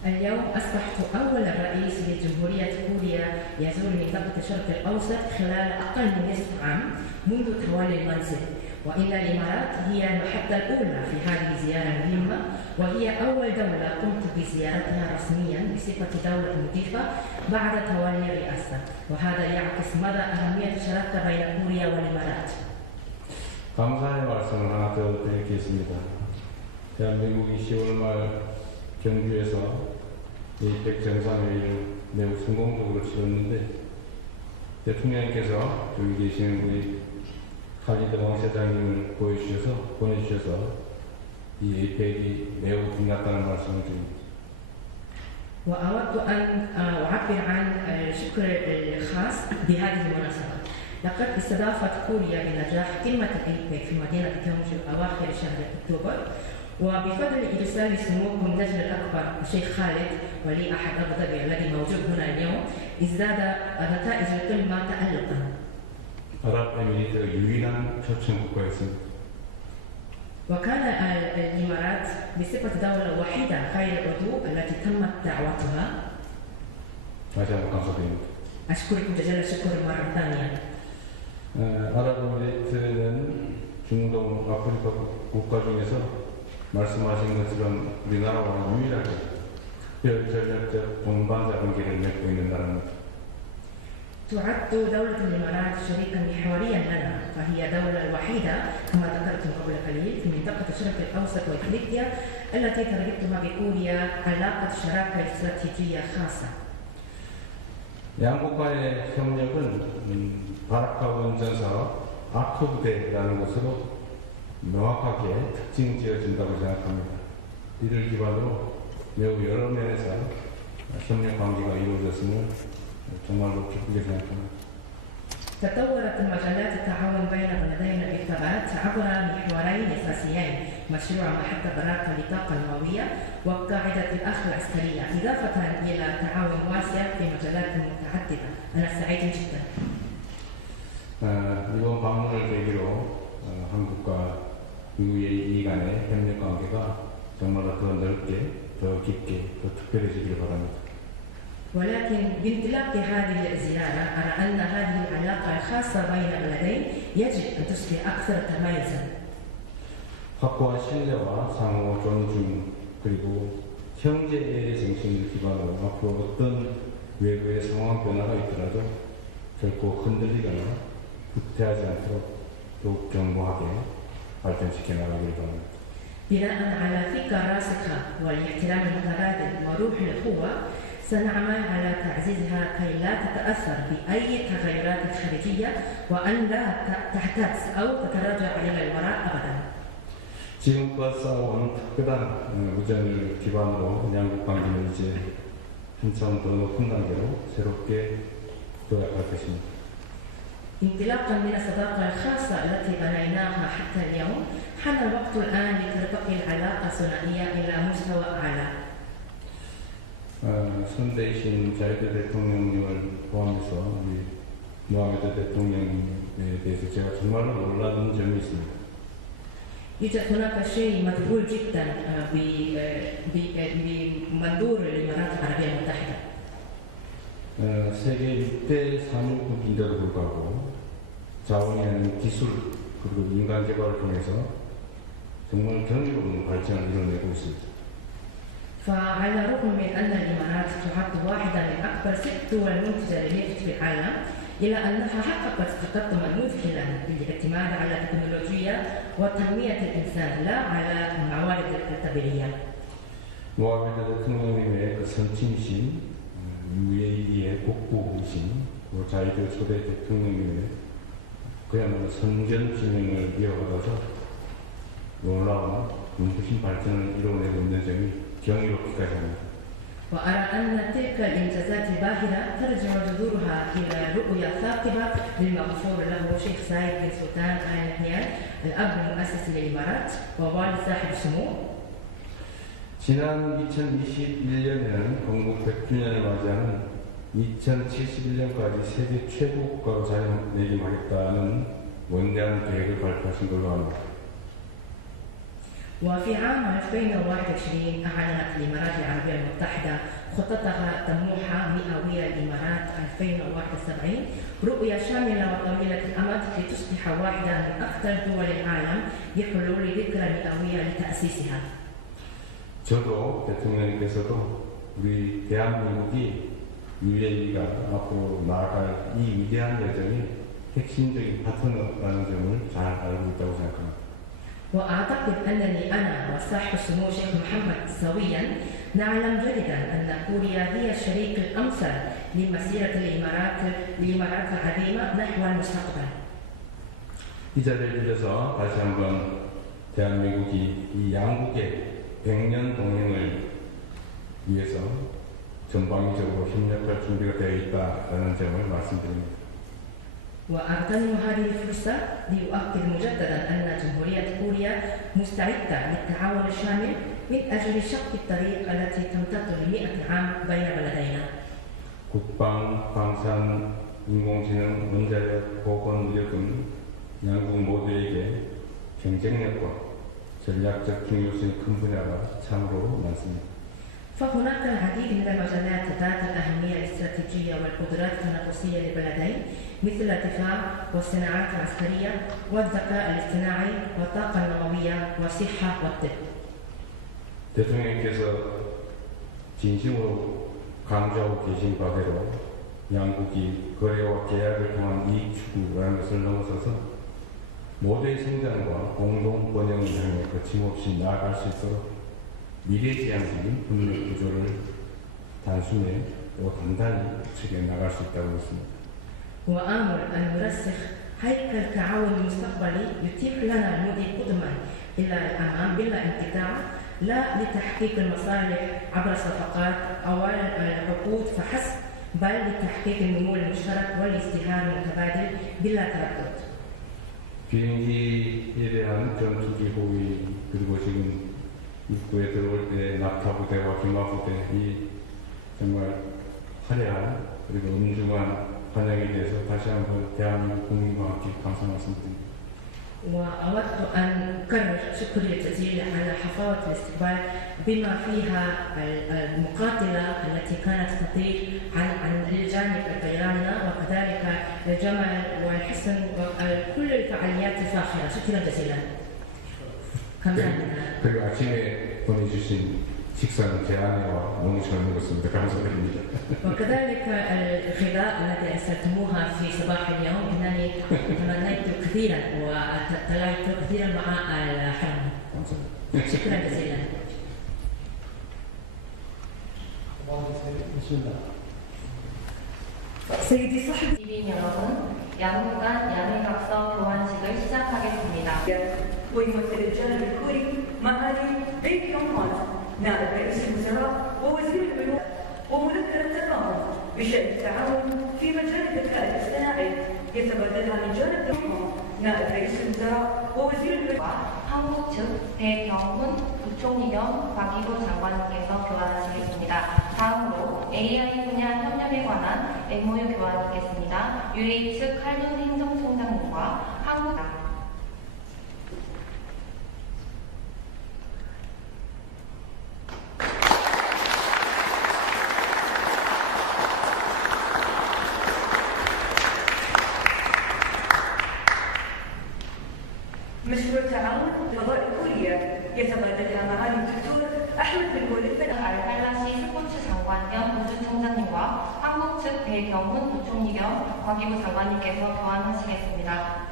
اليوم أصبحت أول رئيس لجمهورية كوريا يزور منطقة الشرق الأوسط خلال أقل من نصف عام منذ تولي المنصب، وإن الإمارات هي المحطة الأولى في هذه الزيارة المهمة، وهي أول دولة قمت بزيارتها رسميا بصفة دولة مضيفة بعد تولي الرئاسة، وهذا يعكس مدى أهمية الشراكة بين كوريا والإمارات. 감사의 말씀을 하나 더 드리겠습니다. 대한민국이 10월 말 경주에서 APEC 정상회의를 매우 성공적으로 치렀는데 대통령께서 여기 계시는 우리 칼리드 왕세장님을 보내주셔서 이 APEC이 매우 빛났다는 말씀을 드립니다. وأود أن أعبر عن الشكر الخاص بهذه المناسبة. لقد استضافت كوريا بنجاح قمة الأيبك في مدينة كيونجو أواخر شهر أكتوبر، وبفضل إرسال سموكم النجل الأكبر الشيخ خالد ولي أحد أبو ظبي الذي موجود هنا اليوم ازداد نتائج القمة تألقا. 아랍에미리트가 유일한 초청 국가였습니다. وكان الإمارات بصفة دولة وحيدة خير العضو التي تمت دعوتها. 다시 한번 감사드립니다. أشكركم جزيل الشكر مرة ثانية. 아랍에미리트는 중동 아프리카 국가 중에서 말씀하신 것처럼 우리나라와 유일하게 특별 전략적 동반자 관계를 맺고 있는 나라입니다. تعد دولة الإمارات شريكا محوريا لنا، فهي دولة الوحيدة كما ذكرتم قبل قليل في منطقة الشرق الأوسط وإفريقيا التي تربطها بكوريا علاقة شراكة استراتيجية خاصة. 양국과의 협력은 바라카운 전사업 아크부대라는 것으로 명확하게 특징 지어진다고 생각합니다. 이를 기반으로 매우 여러 면에서 협력 관계가 이루어졌음을 정말로 기쁘게 생각합니다. تطورت مجالات التعاون بين بلدينا بالثبات عبر محورين أساسيين: مشروع محطة براكة للطاقة النووية وقاعدة الأخ العسكرية، إضافة إلى تعاون واسع في مجالات متعددة. أنا سعيد جدا. 이번 방문을 계기로 한국과 UAE 간의 협력 관계가 정말로 더 넓게, 더 깊게, 더 특별해지길 바랍니다. ولكن بانطلاق هذه الزيارة أرى أن هذه العلاقة الخاصة بين البلدين يجب أن تصبح أكثر تميزا. 확고한 신뢰와 상호 존중 그리고 형제의 정신을 기반으로 앞으로 어떤 외부의 상황 변화가 있더라도 결코 흔들리거나 후퇴하지 않도록 더욱 견고하게 발전시켜 나가길 바랍니다. بناء على ثقة راسخة والاحترام المتبادل وروح الأخوة سنعمل على تعزيزها كي لا تتأثر بأي تغيرات خارجية وأن لا تحتاج أو تتراجع إلى الوراء أبدا. 지금껏 쌓아온 특별한 우정을 기반으로 양국 관계는 이제 한참 더 높은 단계로 새롭게 도약할 것입니다. انطلاقا من الصداقة الخاصة التي بنيناها حتى اليوم حان الوقت الآن لترتقي العلاقة الثنائية إلى مستوى أعلى. 선대이신 자이드 대통령님을 포함해서 우리 모하메드 대통령에 대해서 제가 정말로 놀라는 점이 있습니다. يوجد هناك شيء مذهول جدا بمنظور الإمارات العربية المتحدة. 세계 6대 산유국인데도 불구하고 자원이 아닌 기술 그리고 인간 개발을 통해서 정말 경이로운 발전을 이뤄내고 있습니다. فعلى الرغم من أن الإمارات تعد واحدة من أكبر 6 دول منتجة للنفط في العالم إلا أنها حققت تقدما مذهلا بالاعتماد على التكنولوجيا وتنمية الإنسان لا على الموارد الطبيعية. 모하메드 대통령님의 그 선친이신 UAE의 국부이신 자이드 초대 대통령님의 그야말로 선전 진행을 이어가서 놀라운 눈부신 발전을 이뤄내고 있는 점이 경이롭기까지 합니다. وأرى أن تلك الإنجازات الباهرة ترجع جذورها إلى رؤية ثاقبة للمغفور له شيخ زايد بن سلطان آل نهيان الأب المؤسس للإمارات ووالد صاحب السمو. 지난 2021년에는 건국 100주년을 맞이하는 2071년까지 세계 최고 국가로 자리매김하겠다는 원대한 계획을 발표하신 걸로 압니다. وفي عام 2021 أعلنت الإمارات العربية المتحدة خطتها الطموحة مئوية الإمارات 2071 رؤية شاملة وطويلة الأمد لتصبح واحدة من أكثر دول العالم بحلول ذكرى مئوية لتأسيسها. 저도 대통령님께서도 우리 대한민국이 UAE가 앞으로 나아갈 이 위대한 여정의 핵심적인 파트너라는 점을 잘 알고 있다고 생각합니다. وأعتقد أنني أنا وصاحب السمو الشيخ محمد سويا نعلم جيدا أن كوريا هي الشريك الأمثل لمسيرة الإمارات العظيمة نحو المستقبل. 이 자리를 빌려서 다시 한번 대한민국이 이 양국의 100년 동행을 위해서 전방위적으로 협력할 준비가 되어 있다는 점을 말씀드립니다. وأغتنم هذه الفرصة لأؤكد مجددا أن جمهورية كوريا مستعدة للتعاون الشامل من أجل شق الطريق التي تمتد ل100 عام بين بلدينا. 국방, 방산, 인공지능, 원자력, 보건의료 등 양국 모두에게 경쟁력과 전략적 중요성이 큰 분야가 참으로 많습니다. فهناك العديد من المجالات ذات الأهمية الاستراتيجية والقدرات التنافسية للبلدين مثل الدفاع والصناعات العسكرية والذكاء الاصطناعي والطاقة النووية والصحة والطب. 대통령께서 진심으로 강조하고 계신 바대로 양국이 거래와 계약을 통한 이익 추구라는 것을 넘어서서 모두의 성장과 공동 번영을 향해 거침없이 나아갈 수 있도록 미래지향적인 협력 구조를 단순히 또 단단히 구축해 나갈 수 있다고 믿습니다. وآمل أن نرسخ هيكل تعاون مستقبلي يتيح لنا المضي قدما إلى الأمام بلا انقطاع لا لتحقيق المصالح عبر الصفقات أو العقود فحسب بل لتحقيق النمو المشترك والازدهار المتبادل بلا تردد. 비행기에 대한 전투기 호위 그리고 지금 입구에 들어올 때 낙타 부대와 기마 부대 이 정말 화려한 그리고 음중한 번역에 대해서 다시 한번 대한민국 국민과 함께 감사 말씀드립니다. وأود أن أكرر شكري الجزيل على حفاوة الاستقبال بما فيها المقاتلة التي كانت تطير عن الجانب الطيراني وكذلك الجمال والحسن وكل الفعاليات الفاخرة. شكرا جزيلا. 감사합니다. 그리고 아침에 보내주신 식사는 제 아내와 너무 잘 먹었습니다. 감사드립니다. وكذلك الغذاء الذي أرسلتموها في صباح اليوم إنني تمنيت كثيرا وتلاقيت كثيرا مع الحرم. شكرا جزيلا. سيدي صاحب 이빈 여러분, 양국 간 양해각서 교환식을 시작하겠습니다. ويمثل الجانب الكوري معالي بيك يونغ هون نائب رئيس الوزراء ووزير البنوك ومذكرة تفاهم بشأن التعاون في مجال الذكاء الاصطناعي يتبادلها من جانب هون نائب رئيس الوزراء ووزير البنوك. 한국 측 배경훈 부총리 겸 과기부 장관님께서 교환하시겠습니다. 다음으로 AI 분야 협력에 관한 MOU 교환이겠습니다. UAE 측 칼륨 행정총장님과 한국 مشروع تعاون الفضاء الكورية يتبادلها معالي الدكتور أحمد بن وليد بن 알칼라시 스포츠 장관 겸 우주총장님과 한국 측 배경훈 부총리 겸 과기부 장관님께서 교환하시겠습니다.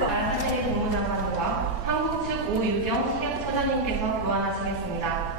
알하세리 국무장관과 한국 측 오유경 식약처장님께서 교환하시겠습니다.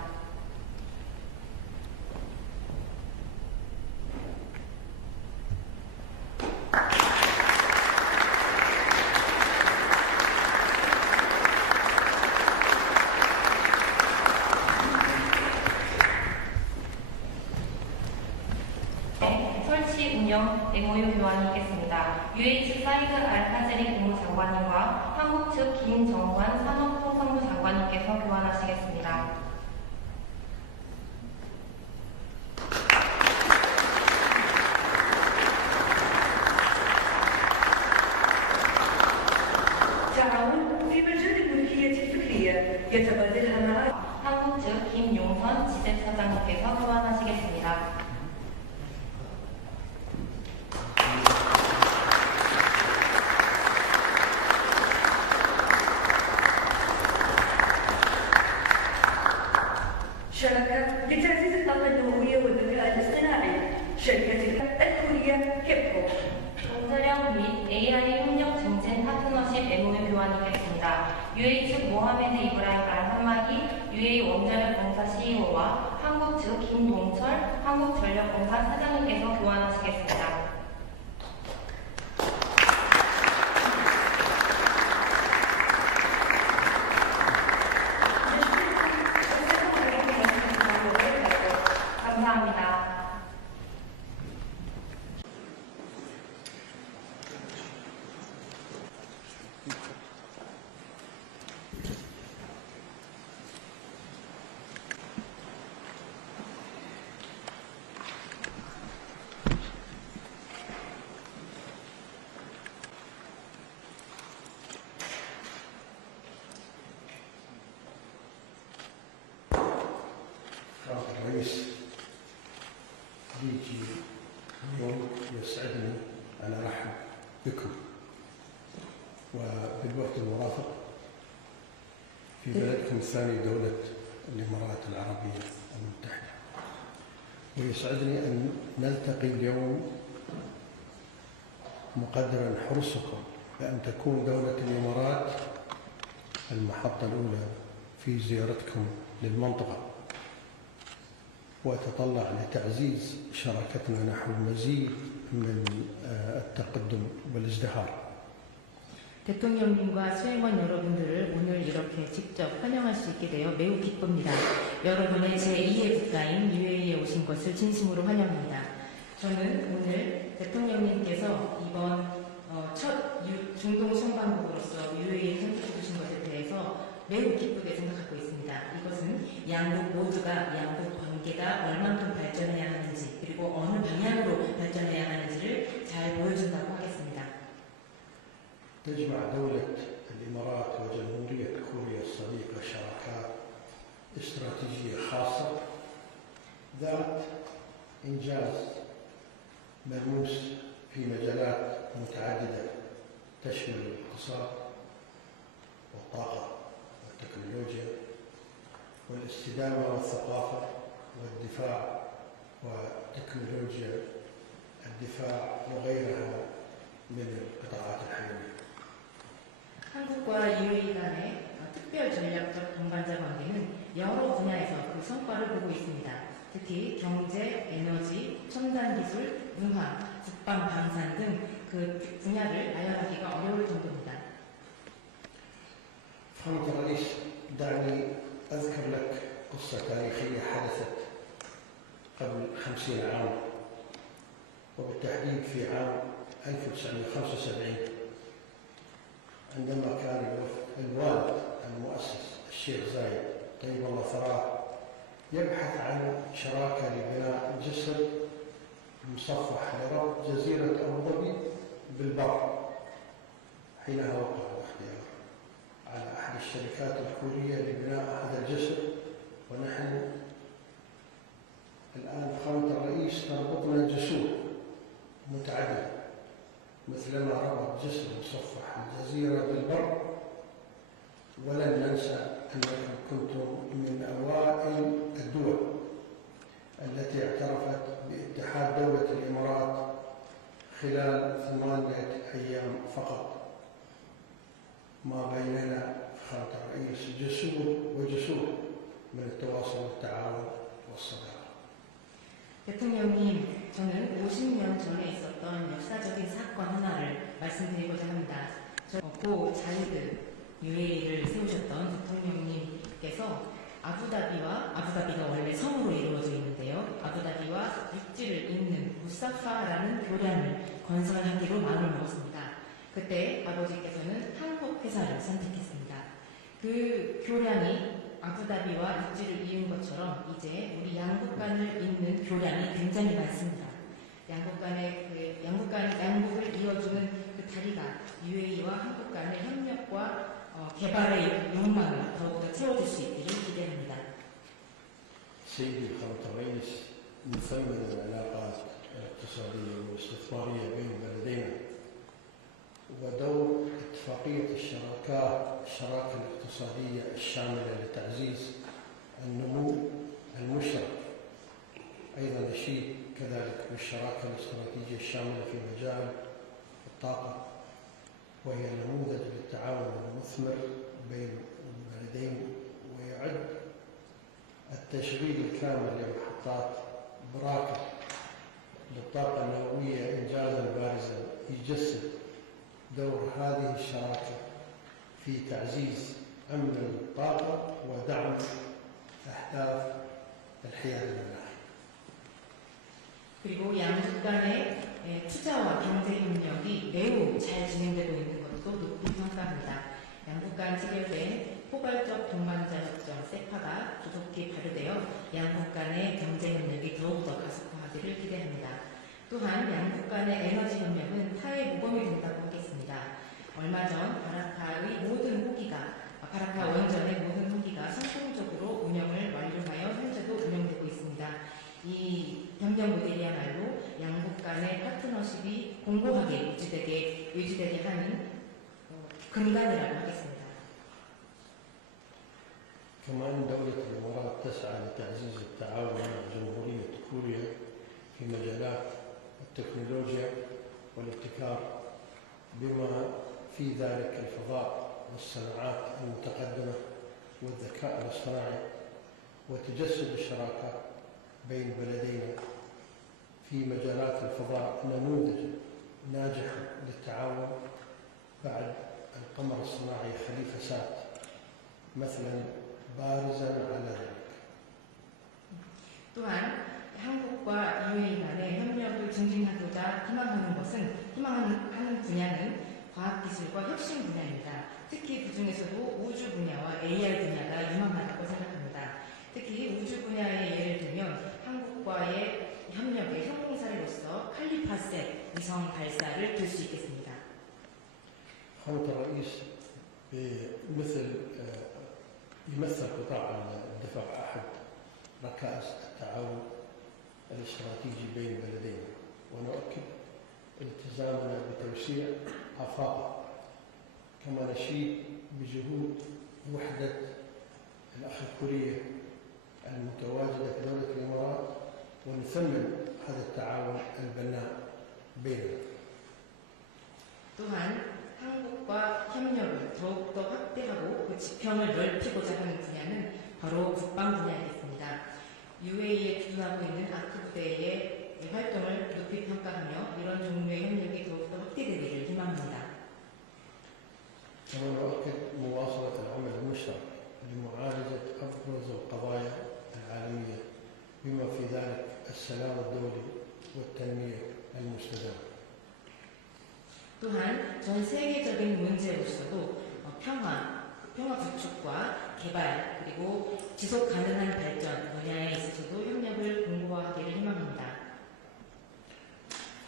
설치 운영 MOU 교환이 있겠습니다. UA 측 사이드 알카제리 국무장관님과 한국 측 김정관 산업통상부 장관님께서 교환하시겠습니다. تعاون في مجال الملكية الفكرية يتبادلها مع 한국 측 김용선 지재처장님께서 교환하시겠습니다. شركة لتعزيز الطاقة النووية والذكاء الاصطناعي شركة الكورية كيبكو. 원자력 및 AI 협력 증진 파트너십 MOU 교환이겠습니다. UA 측 모하메드 이브라임 알하마디 UA 원자력 공사 CEO와 한국 측 김동철 한국전력공사 사장님께서 교환하시겠습니다. 감사합니다. الرئيس بيجي اليوم يسعدني أن أرحب بكم وبالوفد المرافق في بلدكم الثاني دولة الإمارات العربية المتحدة. ويسعدني أن نلتقي اليوم مقدرا حرصكم بأن تكون دولة الإمارات المحطة الأولى في زيارتكم للمنطقة، وأتطلع لتعزيز شراكتنا نحو المزيد من التقدم والازدهار. 대통령님과 수행원 여러분들을 오늘 이렇게 직접 환영할 수 있게 되어 매우 기쁩니다. 여러분의 제2의 국가인 UAE에 오신 것을 진심으로 환영합니다. 저는 오늘 대통령님께서 이번 첫 중동 선방국으로서 UAE에 선택해 주신 것에 대해서 매우 기쁘게 생각하고 있습니다. 이것은 양국 모두가 양국 관계가 얼만큼 발전해야 하는지 그리고 어느 방향으로 발전해야 하는지를 잘 보여준다고 하겠습니다. تجمع دولة الإمارات وجمهورية كوريا الصديقة شراكات استراتيجية خاصة ذات إنجاز ملموس في مجالات متعددة تشمل الاقتصاد والطاقة والتكنولوجيا والاستدامة والثقافة والدفاع وتكنولوجيا الدفاع وغيرها من القطاعات الحيوية. 한국과 UAE 간의 특별 전략적 동반자 관계는 여러 분야에서 그 성과를 보고 있습니다. 특히 경제, 에너지, 첨단 기술, 문화, 국방, 방산 등 그 분야를 나열하기가 어려울 정도입니다. فخامة الرئيس دعني أذكر لك قصة تاريخية حدثت قبل 50 عام وبالتحديد في عام 1975 عندما كان الوالد المؤسس الشيخ زايد طيب الله ثراه يبحث عن شراكة لبناء جسر مصفح لربط جزيرة أبو ظبي بالبر. حينها وقع الاختيار على أحد الشركات الكورية لبناء هذا الجسر، ونحن الآن فخامة الرئيس تربطنا جسور متعددة مثلما ربط جسر مصفح الجزيرة بالبر. ولن ننسى أنكم كنتم من أوائل الدول التي اعترفت باتحاد دولة الإمارات خلال 8 أيام فقط. ما بيننا فخامة الرئيس جسور وجسور من التواصل والتعاون والصداقة. 대통령님, 저는 50년 전에 있었던 역사적인 사건 하나를 말씀드리고자 합니다. 고 자이드 UAE를 세우셨던 대통령님께서 아부다비가 원래 섬으로 이루어져 있는데요. 아부다비와 육지를 잇는 무사파라는 교량을 건설하기로 마음을 먹었습니다. 그때 아버지께서는 한국 회사를 선택했습니다. 그 교량이 아부다비와 육지를 이은 것처럼 이제 우리 양국 간을 잇는 교량이 굉장히 많습니다. 양국을 이어주는 그 다리가 UAE와 한국 간의 협력과 개발의 욕망을 더욱더 채워줄 수 있기를 기대합니다. سيدي فخامة الرئيس، نثمن العلاقات الاقتصادية والاستثمارية بين بلدينا ودور اتفاقية الشراكة الاقتصادية الشاملة لتعزيز النمو المشترك. أيضا نشيد كذلك بالشراكة الاستراتيجية الشاملة في مجال الطاقة، وهي نموذج للتعاون المثمر بين البلدين، ويعد التشغيل الكامل لمحطات براكة للطاقة النووية إنجازا بارزا يجسد دور هذه الشراكة في تعزيز أمن الطاقة ودعم أهداف الحياد المناخي. 그리고 양국 간의 투자와 경제 협력이 매우 잘 진행되고 있는 것도 높이 평가합니다. 양국 간 체결된 포괄적 동반자 협정 세파가 조속히 발효되어 양국 간의 경제 협력이 더욱더 가속화하기를 기대합니다. 또한 양국 간의 에너지 협력은 타의 모범이 된다고 하겠습니다. 얼마 전 바라카 원전의 모든 호기가 성공적으로 운영을 완료하여 현재도 운영되고 있습니다. 이 협력 모델이야말로 양국 간의 파트너십이 공고하게 유지되게 하는 근간이라고 하겠습니다. كمان دولة الإمارات تسعى لتعزيز التعاون مع جمهورية كوريا في مجالات التكنولوجيا والابتكار بما في ذلك الفضاء والصناعات المتقدمة والذكاء الاصطناعي، وتجسد الشراكة بين بلدينا في مجالات الفضاء نموذجا ناجحا للتعاون بعد القمر الصناعي خليفة سات مثلا بارزا على ذلك. 또한 한국과 UAE 간의 협력을 증진하고자 희망하는 분야는 과학기술과 혁신 분야입니다. 특히 그 중에서도 우주 분야와 AI 분야가 유망하다고 생각합니다. 특히 우주 분야의 예를 들면 한국과의 협력의 성공 사례로서 칼리파셋 위성 발사를 들 수 있겠습니다. خامة الرئيس يمثل قطاع الدفاع أحد ركائز التعاون الاستراتيجي بين البلدين، ونؤكد التزامنا بتوسيع آفاقه، كما نشيد بجهود وحدة الأخ الكورية المتواجدة في دولة الإمارات، ونثمن هذا التعاون البناء بيننا. 또한 한국과 협력을 더욱더 확대하고 그 지평을 넓히고자 하는 분야는 바로 국방 분야이겠습니다. UAE에 주둔하고 있는 아크 부대의 활동을 높이 평가하며 이런 종류의 협력이 더욱더 확대되기를 희망합니다. كما نؤكد مواصلة العمل المشترك لمعالجة أبرز القضايا العالمية بما في ذلك السلام الدولي والتنمية المستدامة. 또한 전 세계적인 문제로서도 평화 구축과 개발 그리고 지속 가능한 발전 분야에 있어서도 협력을 공고하기를 희망합니다.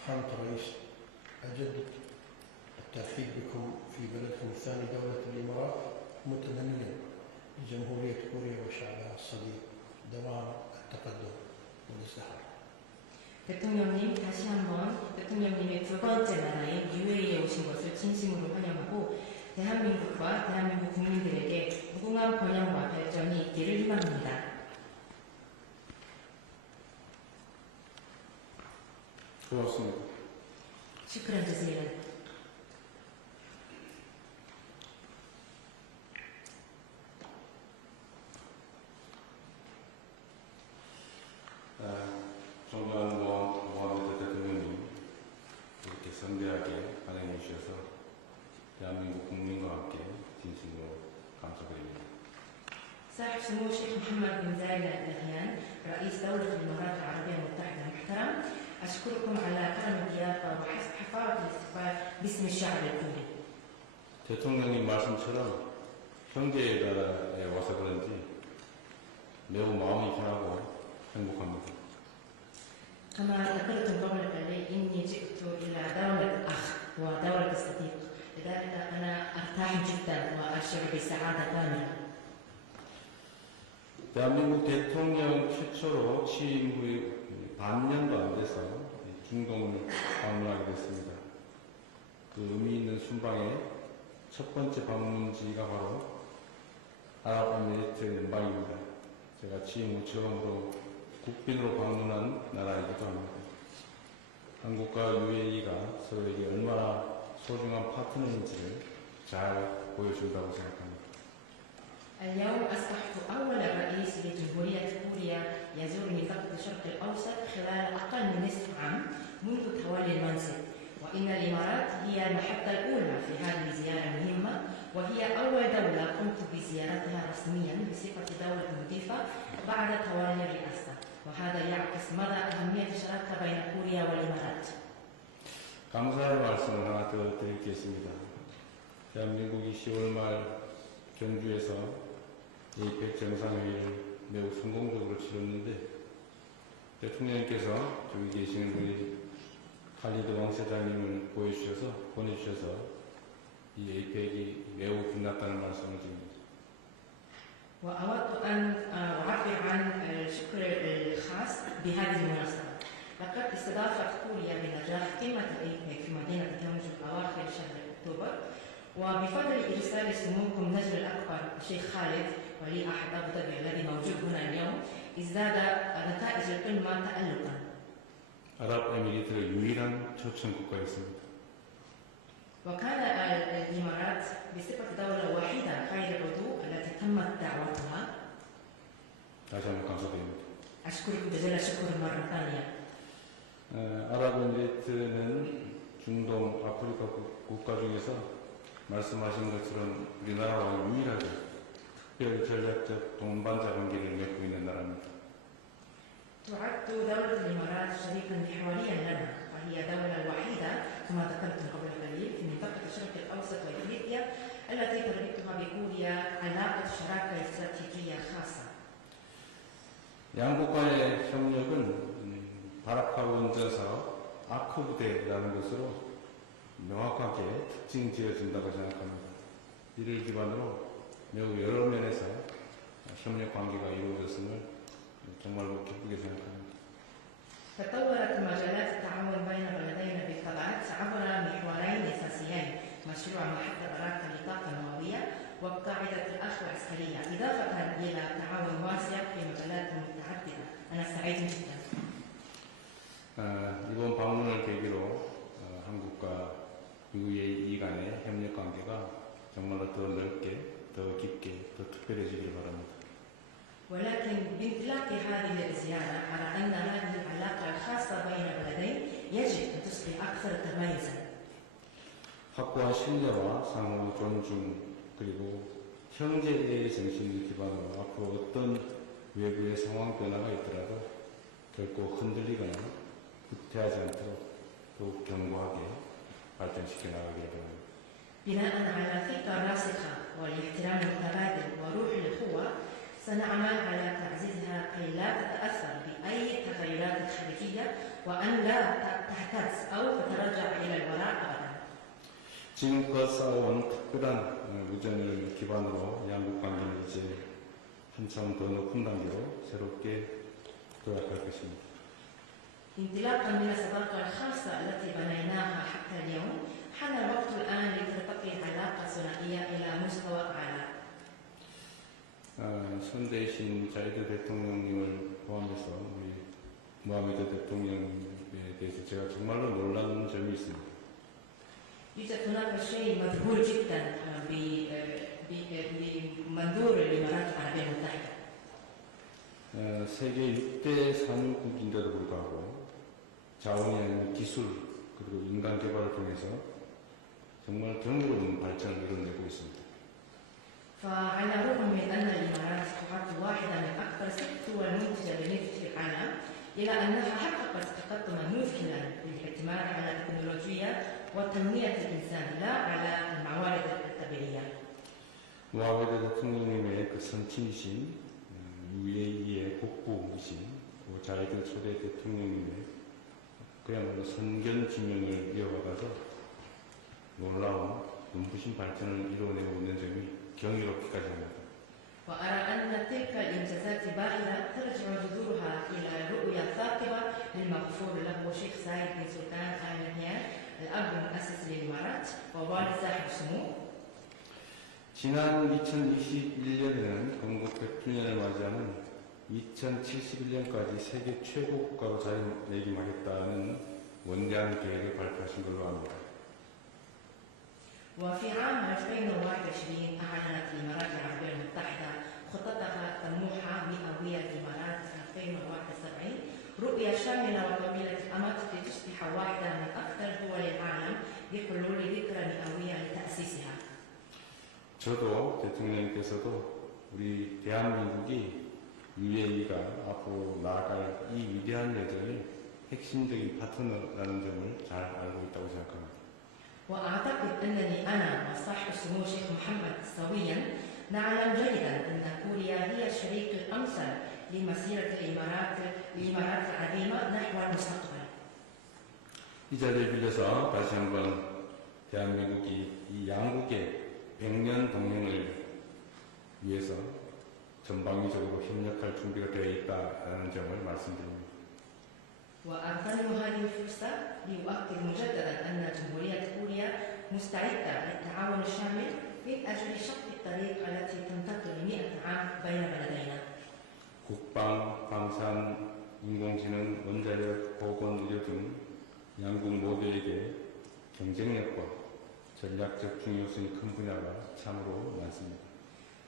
خامة الرئيس أجدد الترحيب بكم في بلدكم الثاني دولة الإمارات، متمنيا لجمهورية كوريا وشعبها الصديق دوام التقدم والازدهار. 대통령님, 다시 한번 대통령님의 두 번째 나라인 UAE에 오신 것을 진심으로 환영하고 대한민국과 대한민국 국민들에게 무궁한 번영과 발전이 있기를 희망합니다. 고맙습니다. 슈크란 주세요. 존경하는 모하메드 대통령님, 이렇게 성대하게 환영해 주셔서 대한민국 국민과 함께 진심으로 감사드립니다. صاحب سمو الشيخ محمد بن زايد آل نهيان رئيس دولة الإمارات العربية المتحدة المحترم، أشكركم على كرم الضيافة وحفاوة الاستقبال باسم الشعب الكوري. 대통령님 말씀처럼 형제의 나라에 와서 그런지 매우 마음이 편하고 행복합니다. كما ذكرتم قبل قليل إني جئت إلى دولة أخ ودولة صديق، لذلك أنا أرتاح جدا وأشعر بسعادة كاملة. 대한민국 대통령 최초로 취임 후 반년도 안 돼서 중동을 방문하게 됐습니다. 그 의미 있는 순방의 첫 번째 방문지가 바로 아랍에미리트 연방입니다. 제가 취임 후 처음으로 국빈으로 방문한 나라이기도 합니다. 한국과 UAE가 서로에게 얼마나 소중한 파트너인지를 잘 보여준다고 생각합니다. اليوم أصبحت أول رئيس لجمهورية كوريا يزور منطقة الشرق الأوسط خلال أقل من نصف عام منذ تولي المنصب، وإن الإمارات هي المحطة الأولى في هذه الزيارة المهمة، وهي أول دولة قمت بزيارتها رسميا بصفة دولة مضيفة بعد تولي الرئاسة، وهذا يعكس مدى أهمية الشراكة بين كوريا والإمارات. 감사의 말씀을 하나 더 드리겠습니다. 대한민국이 10월 말 경주에서 APEC 정상회의를 매우 성공적으로 치렀는데 대통령님께서 저기 계시는 우리 칼리드 왕세자님을 보내주셔서 이 APEC이 매우 빛났다는 말씀을 드립니다. وأود أن أعبر عن الشكر الخاص بهذه المناسبة. لقد استضافت كوريا بنجاح قمة الإيبك في مدينة كيونجو أواخر شهر أكتوبر، وبفضل إرسال سموكم نجل الأكبر الشيخ خالد ولي عهد أبو ظبي الذي موجود هنا اليوم ازداد نتائج القمة تألقا. 아랍에미리트의 유일한 초청 국가였습니다. وكان الإمارات بصفة دولة واحدة خير العضو التي تمت دعوتها. 다시 한번 감사드립니다. أشكركم جزيل الشكر مرة ثانية. 아랍에미리트는 중동 아프리카 국가 중에서 말씀하신 것처럼 우리나라와 유일하게 특별 전략적 동반자 관계를 맺고 있는 나라입니다. تعد دولة الإمارات شريكا محوريا لنا وهي الدولة الوحيدة كما ذكرت قبل قليل في منطقة الشرق الأوسط وإفريقيا التي تربطها بكوريا علاقة شراكة استراتيجية خاصة. 양국 간의 협력은 바라카 원전사업 아크 부대라는 것으로 명확하게 특징 지어진다고 생각합니다. 이를 기반으로 매우 여러 면에서 협력 관계가 이루어졌음을 정말로 기쁘게 생각합니다. تطورت مجالات التعاون بين البلدين بالطبع عبر محورين أساسيين مشروع محطة باراكا للطاقة النووية وقاعدة الأخ العسكرية إضافة إلى تعاون واسع في مجالات متعددة. أنا سعيد جدا. 이번 방문을 계기로 한국과 UAE 간의 협력 관계가 정말로 더 넓게, 더 깊게, 더 특별해지길 바랍니다. ولكن بانطلاق هذه الزيارة أرى أن هذه العلاقة الخاصة بين البلدين يجب أن تصبح أكثر تميزا. 확고한 신뢰와 상호 존중 그리고 형제의 정신을 기반으로 앞으로 어떤 외부의 상황 변화가 있더라도 결코 흔들리거나 후퇴하지 않도록 더욱 견고하게 발전시켜 나가기를 바랍니다. بناء على ثقة راسخة والاحترام المتبادل وروح الأخوة سنعمل على تعزيزها كي لا تتأثر بأي تغيرات خارجية وأن لا تهتز أو تتراجع إلى الوراء أبدا. 지금껏 쌓아온 특별한 우정을 기반으로 양국 관계는 이제 한참 더 높은 단계로 새롭게 도약할 것입니다. انطلاقا من الصداقة الخاصة التي بنيناها حتى اليوم حان الوقت الآن لترتقي العلاقة الثنائية إلى مستوى أعلى. 선대신 자이드 대통령님을 포함해서 우리 모하메드 대통령에 대해서 제가 정말로 놀란 점이 있습니다. يوجد هناك شيء مذهول جدا بمنظور الإمارات العربية المتحدة. 세계 6대 산유국인데도 불구하고 자원이 아닌 기술 그리고 인간 개발을 통해서 정말 경이로운 발전을 이뤄내고 있습니다. فعلى الرغم من أن الإمارات تعد واحدة من أكثر 6 دول منتجة للنفط في العالم إلا أنها حققت تقدما مذهلا بالاعتماد على التكنولوجيا وتنمية الإنسان لا على الموارد الطبيعية. 모하메드 대통령님의 그 선친이신 UAE의 국부이신 자이드 초대 대통령님의 그야말로 선견 지명을 이어받아서 놀라운 눈부신 발전을 이루어내고 있는 점이 경이롭기까지 합니다. وأرى أن تلك الإنجازات الباهرة ترجع جذورها إلى رؤية ثاقبة للمغفور له شيخ زايد بن سلطان آل نهيان الأب المؤسس للإمارات ووالد صاحب السمو. 지난 2021년에는 건국 100주년을 맞이하는 2071년까지 세계 최고 국가로 자리매김하겠다는 원대한 계획을 발표하신 걸로 압니다. وفي عام 2021 أعلنت الإمارات العربية المتحدة خطتها الطموحة مئوية الإمارات 2071 رؤية شاملة وطويلة الأمد لتصبح واحدة من أكثر دول العالم بحلول ذكرى مئوية لتأسيسها. 저도 대통령님께서도 우리 대한민국이 UAE가 앞으로 나아갈 이 위대한 여정의 핵심적인 파트너라는 점을 잘 알고 있다고 생각합니다. وأعتقد أنني أنا وصاحب السمو الشيخ محمد سويا نعلم جيدا أن كوريا هي الشريك الأمثل لمسيرة الإمارات العظيمة نحو المستقبل. 이 자리를 빌려서 다시 한번 대한민국이 이 양국의 100년 동행을 위해서 전방위적으로 협력할 준비가 되어 있다는 점을 말씀드립니다. وأغتنم هذه الفرصة لأؤكد مجددا أن جمهورية كوريا مستعدة للتعاون الشامل من أجل شق الطريق التي تنتقل 100 عام بين بلدينا. 국방, 방산, 인공지능, 원자력, 보건, 의료 등 양국 모두에게 경쟁력과 전략적 중요성이 큰 분야가 참으로 많습니다.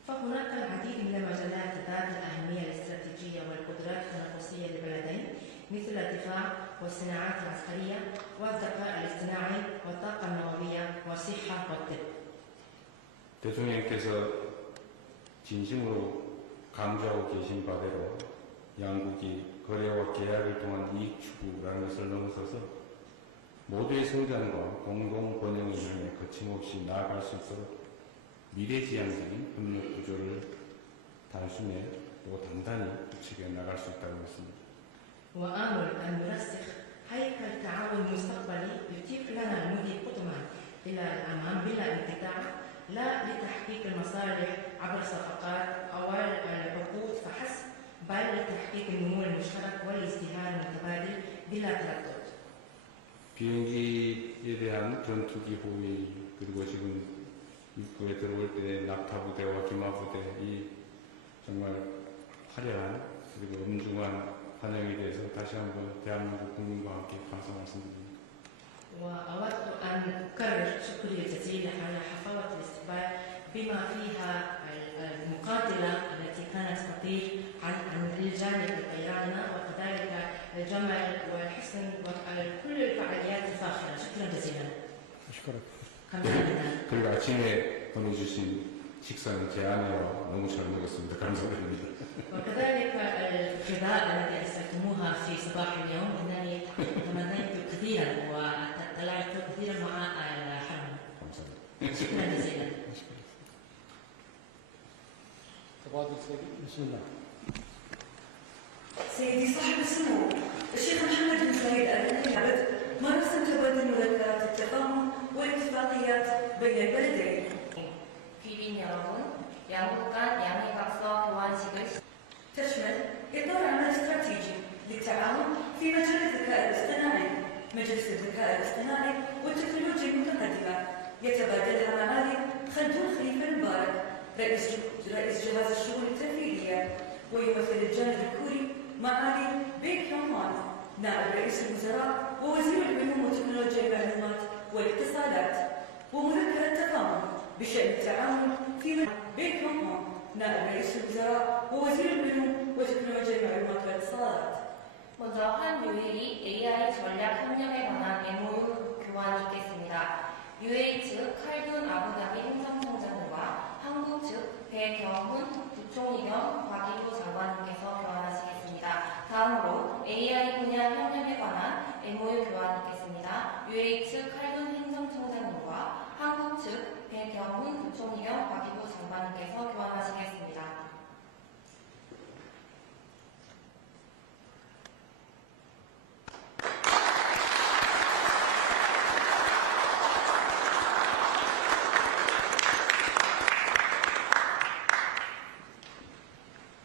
فهناك العديد من المجالات ذات الأهمية الاستراتيجية والقدرات التنافسية للبلدين مثل الدفاع والصناعات العسكرية والذكاء الاصطناعي والطاقة النووية والصحة والطب. 대통령께서 진심으로 강조하고 계신 바대로 양국이 거래와 계약을 통한 이익 추구라는 것을 넘어서서 모두의 성장과 공동 번영을 향해 거침없이 나아갈 수 있도록 미래지향적인 협력 구조를 단순히 또 단단히 구축해 나갈 수 있다고 했습니다. وآمل أن نرسخ هيكل تعاون مستقبلي يتيح لنا المضي قدما إلى الأمام بلا انقطاع، لا لتحقيق المصالح عبر صفقات أو العقود فحسب، بل لتحقيق النمو المشترك والازدهار المتبادل بلا تردد. 비행기에 대한 전투기 호위 그리고 지금 입구에 들어올 때 낙타부대와 기마부대 이 정말 화려한 그리고 엄중한 환영에 대해서 다시 한번 대한민국 국민과 함께 감사 말씀드립니다. وأود أن أكرر شكري الجزيل على حفاوة الاستقبال بما فيها المقاتلة التي كانت تطير عن الجانب الإيراني وكذلك الجمل والحسن وكل الفعاليات الفاخرة. شكرا جزيلا. أشكرك. 감사합니다. 그리고 아침에 보내주신 식사는 제 아내와 너무 잘 먹었습니다. 감사드립니다. وكذلك الغذاء الذي أرسلتموها في صباح اليوم إنني تمنيت كثيرا وطلعت كثيرا مع الحرم. شكرا جزيلا. تبادل سريع. بسم الله. سيدي صاحب السمو الشيخ محمد بن زايد آل نهيان مرسم تبادل مذكرات التفاهم والاتفاقيات بين البلدين. 귀빈 여러분, 양국 간 양해각서 교환식을 تشمل إطار عمل استراتيجي للتعاون في مجال الذكاء الاصطناعي. مجلس الذكاء الاصطناعي والتكنولوجيا المتقدمة يتبادلها معالي خلدون خليفة المبارك رئيس جهاز الشؤون التنفيذية، ويمثل الجانب الكوري معالي بيك يونغ وان نائب رئيس الوزراء ووزير العلوم وتكنولوجيا المعلومات والاتصالات، ومذكرة تفاهم بشأن التعاون في بيك يونغ وان نائب رئيس الوزراء ووزير العلوم وتكنولوجيا المعلومات والاتصالات. 먼저 한 UAE AI 전략 협력에 관한 MOU 교환이 있겠습니다. UAE 측 칼둔 아부다비 행정청장과 한국 측 배경훈 부총리 겸 과기부 장관님께서 교환하시겠습니다. 다음으로 AI 분야 협력에 관한 MOU 교환이 있겠습니다. UAE 측 칼둔 행정청장님과 한국 측 배경훈 부총리 겸 과기부 장관님께서 교환하시겠습니다.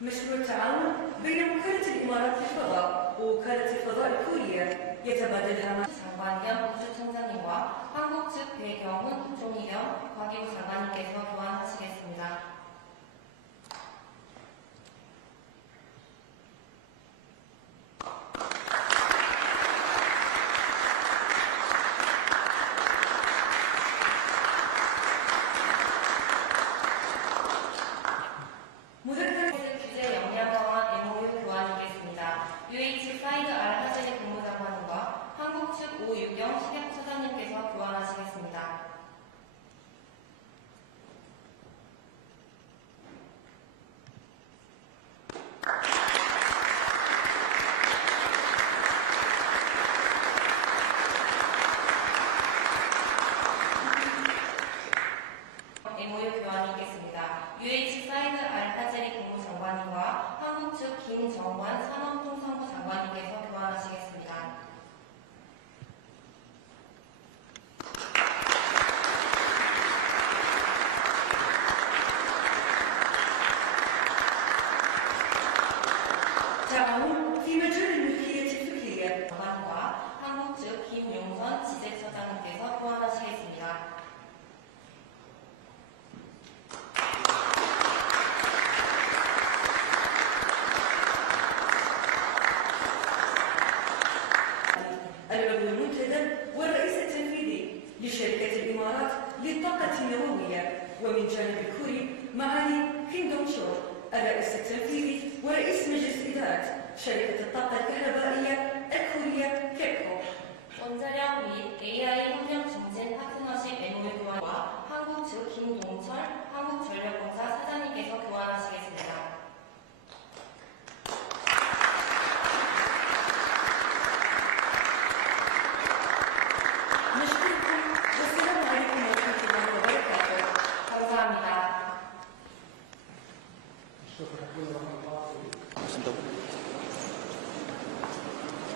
مشروع التعاون بين وكالة الإمارات للفضاء ووكالة الفضاء الكورية يتبادلها مع 장관 겸 우주청장님과 한국 측 배경훈 부총리 겸 과기부 장관님께서 교환하시겠습니다.